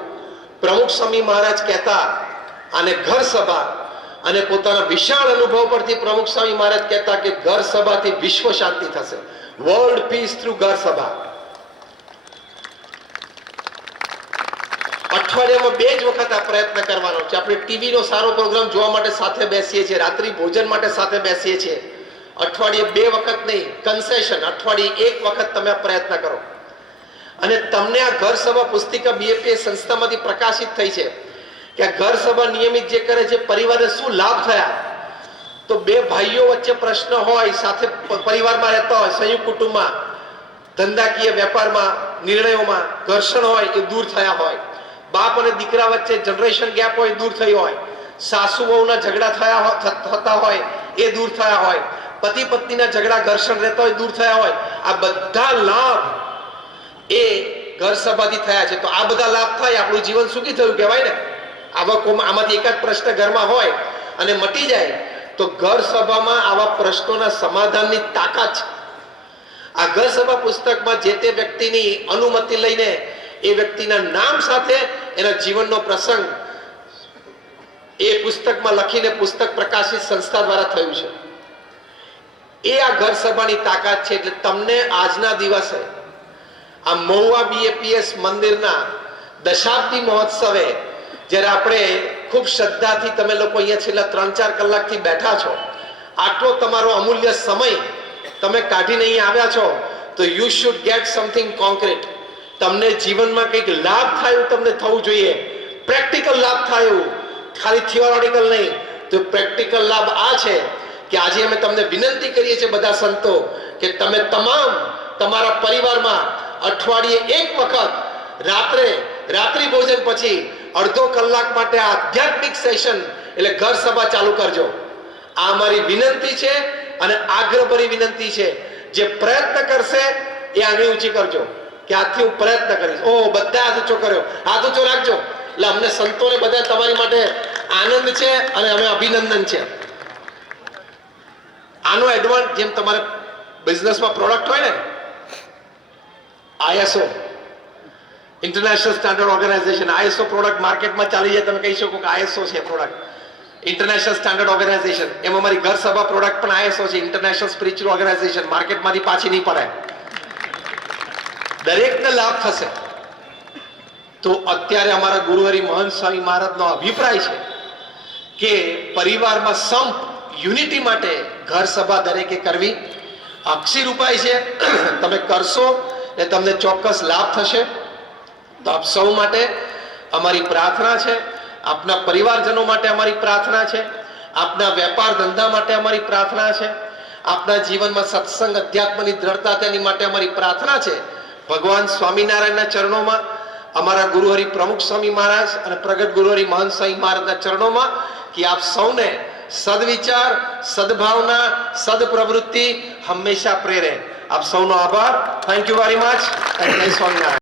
પ્રમુખ સ્વામી મહારાજ કહેતા અને ઘર સભા, અને પોતાના વિશાળ અનુભવ પરથી પ્રમુખ સ્વામી મહારાજ કહેતા કે ઘર સભાથી વિશ્વ શાંતિ થશે, વર્લ્ડ પીસ થ્રુ ઘર સભા. અઠવાડિયામાં 2 જ વખત આ પ્રયત્ન કરવાનો છે. આપણે ટીવીનો સારો પ્રોગ્રામ જોવા માટે સાથે બેસીએ છીએ, રાત્રિ ભોજન માટે સાથે બેસીએ છીએ. અઠવાડિયે 2 વખત નહીં, કન્સેશન, અઠવાડિયે 1 વખત તમે આ પ્રયત્ન કરો. અને તમને આ ઘર સભા પુસ્તિકા BAPS સંસ્થામાંથી પ્રકાશિત થઈ છે કે આ ઘર સભા નિયમિત જે કરે છે પરિવારને શું લાભ થયા. તો 2 ભાઈઓ વચ્ચે પ્રશ્ન હોય, સાથે પરિવારમાં રહેતા હોય, સંયુક્ત કુટુંબમાં, ધંધાકીય વેપારમાં, નિર્ણયોમાં ઘર્ષણ હોય એ દૂર થયા હોય. બાપ અને દીકરા વચ્ચે જનરેશન ગેપ હોય દૂર થઈ હોય. સાસુ વહુના ઝઘડા થતા હોય એ દૂર થયા હોય. પતિ પત્નીના ઝઘડા ઘર્ષણ રહેતા હોય દૂર થયા હોય. આ બધા લાભ એ ઘર સભાથી થયા છે. તો આ બધા લાભ થાય આપણું જીવન સુખી થયું કહેવાય ને. આમાંથી એક જ પ્રશ્ન ઘરમાં હોય અને મટી જાય તો ઘર સભામાં આવા પ્રશ્નોના સમાધાનની તાકાત છે. આ ઘર સભા પુસ્તકમાં જે તે વ્યક્તિની અનુમતિ લઈને એ વ્યક્તિના નામ સાથે એના જીવનનો પ્રસંગ એ પુસ્તકમાં લખીને પુસ્તક પ્રકાશિત સંસ્થા દ્વારા થયું છે. એ આ ઘર સભાની તાકાત છે. એટલે તમને આજના દિવસે આ મહુવા BAPS મંદિરના દશાબ્દી મહોત્સવે જ્યારે આપણે ખૂબ શ્રદ્ધાથી તમે લોકો અહીંયા છેલ્લા 3-4 કલાકથી બેઠા છો, આટલો તમારો અમૂલ્ય સમય તમે કાઢીને અહીંયા આવ્યા છો, તો you should gate something concrete. તમને જીવનમાં કંઈક લાભ થાય તમને થવું જોઈએ, પ્રેક્ટિકલ લાભ થાય એવું, ખાલી થિયોરિટિકલ નહીં. તો પ્રેક્ટિકલ લાભ આ છે કે આજે અમે તમને વિનંતી કરીએ છીએ બધા સંતો કે તમે તમામ તમારા પરિવારમાં અઠવાડિયે 1 વખત રાત્રિ ભોજન પછી અડધો કલાક માટે આ આધ્યાત્મિક સેશન એટલે ઘર સભા ચાલુ કરજો. આ અમારી વિનંતી છે અને આગ્રહભરી વિનંતી છે. જે પ્રયત્ન કરશે એ આંગળી ઊંચી કરજો કે આજથી હું પ્રયત્ન કરીશ. ઓહ, બધા હાથ ઊંચો કર્યો, હાથ ઊંચો રાખજો. એટલે અમને સંતોને બધા તમારી માટે આનંદ છે અને અમે અભિનંદન છે. આનો એડવાન્સ, જેમ તમારે બિઝનેસમાં પ્રોડક્ટ હોય ને, ISO international standard organisation, ISO product માર્કેટમાં ચાલી જાય, તમે કહી શકો કે ISO છે પ્રોડક્ટ, ઇન્ટરનેશનલ સ્ટાન્ડર્ડ ઓર્ગેનાઇઝેશન. એમ અમારી ઘર સભા પ્રોડક્ટ પણ ISO છે, ઇન્ટરનેશનલ સ્પિરિચ્યુઅલ ઓર્ગેનાઇઝેશન. માર્કેટમાંથી પાછી નહીં પડે, દરેકને લાભ થશે. તો અત્યારે અમારા ગુરુહરિ મહંત સ્વામી મહારાજનો અભિપ્રાય છે કે પરિવારમાં સંપ, યુનિટી માટે ઘર સભા દરેકે કરવી અક્ષીર ઉપાય છે. તમે કરશો એ તમને ચોક્કસ લાભ થશે. તો આપ સૌ માટે અમારી પ્રાર્થના છે, આપના પરિવારજનો માટે અમારી પ્રાર્થના છે, આપના વેપાર ધંધા માટે અમારી પ્રાર્થના છે, આપના જીવનમાં સત્સંગ અધ્યાત્મની દ્રઢતા તેની માટે અમારી પ્રાર્થના છે. ભગવાન સ્વામિનારાયણના ચરણોમાં, અમારા ગુરુહરિ પ્રમુખ સ્વામી મહારાજ અને પ્રગટ ગુરુહરિ મહંત સ્વામી મહારાજના ચરણોમાં કે આપ સૌને સદવિચાર, સદભાવના, સદપ્રવૃત્તિ હંમેશા પ્રેરે. આપ સૌનો આભાર. Thank you very much. જય સ્વામિનારાયણ.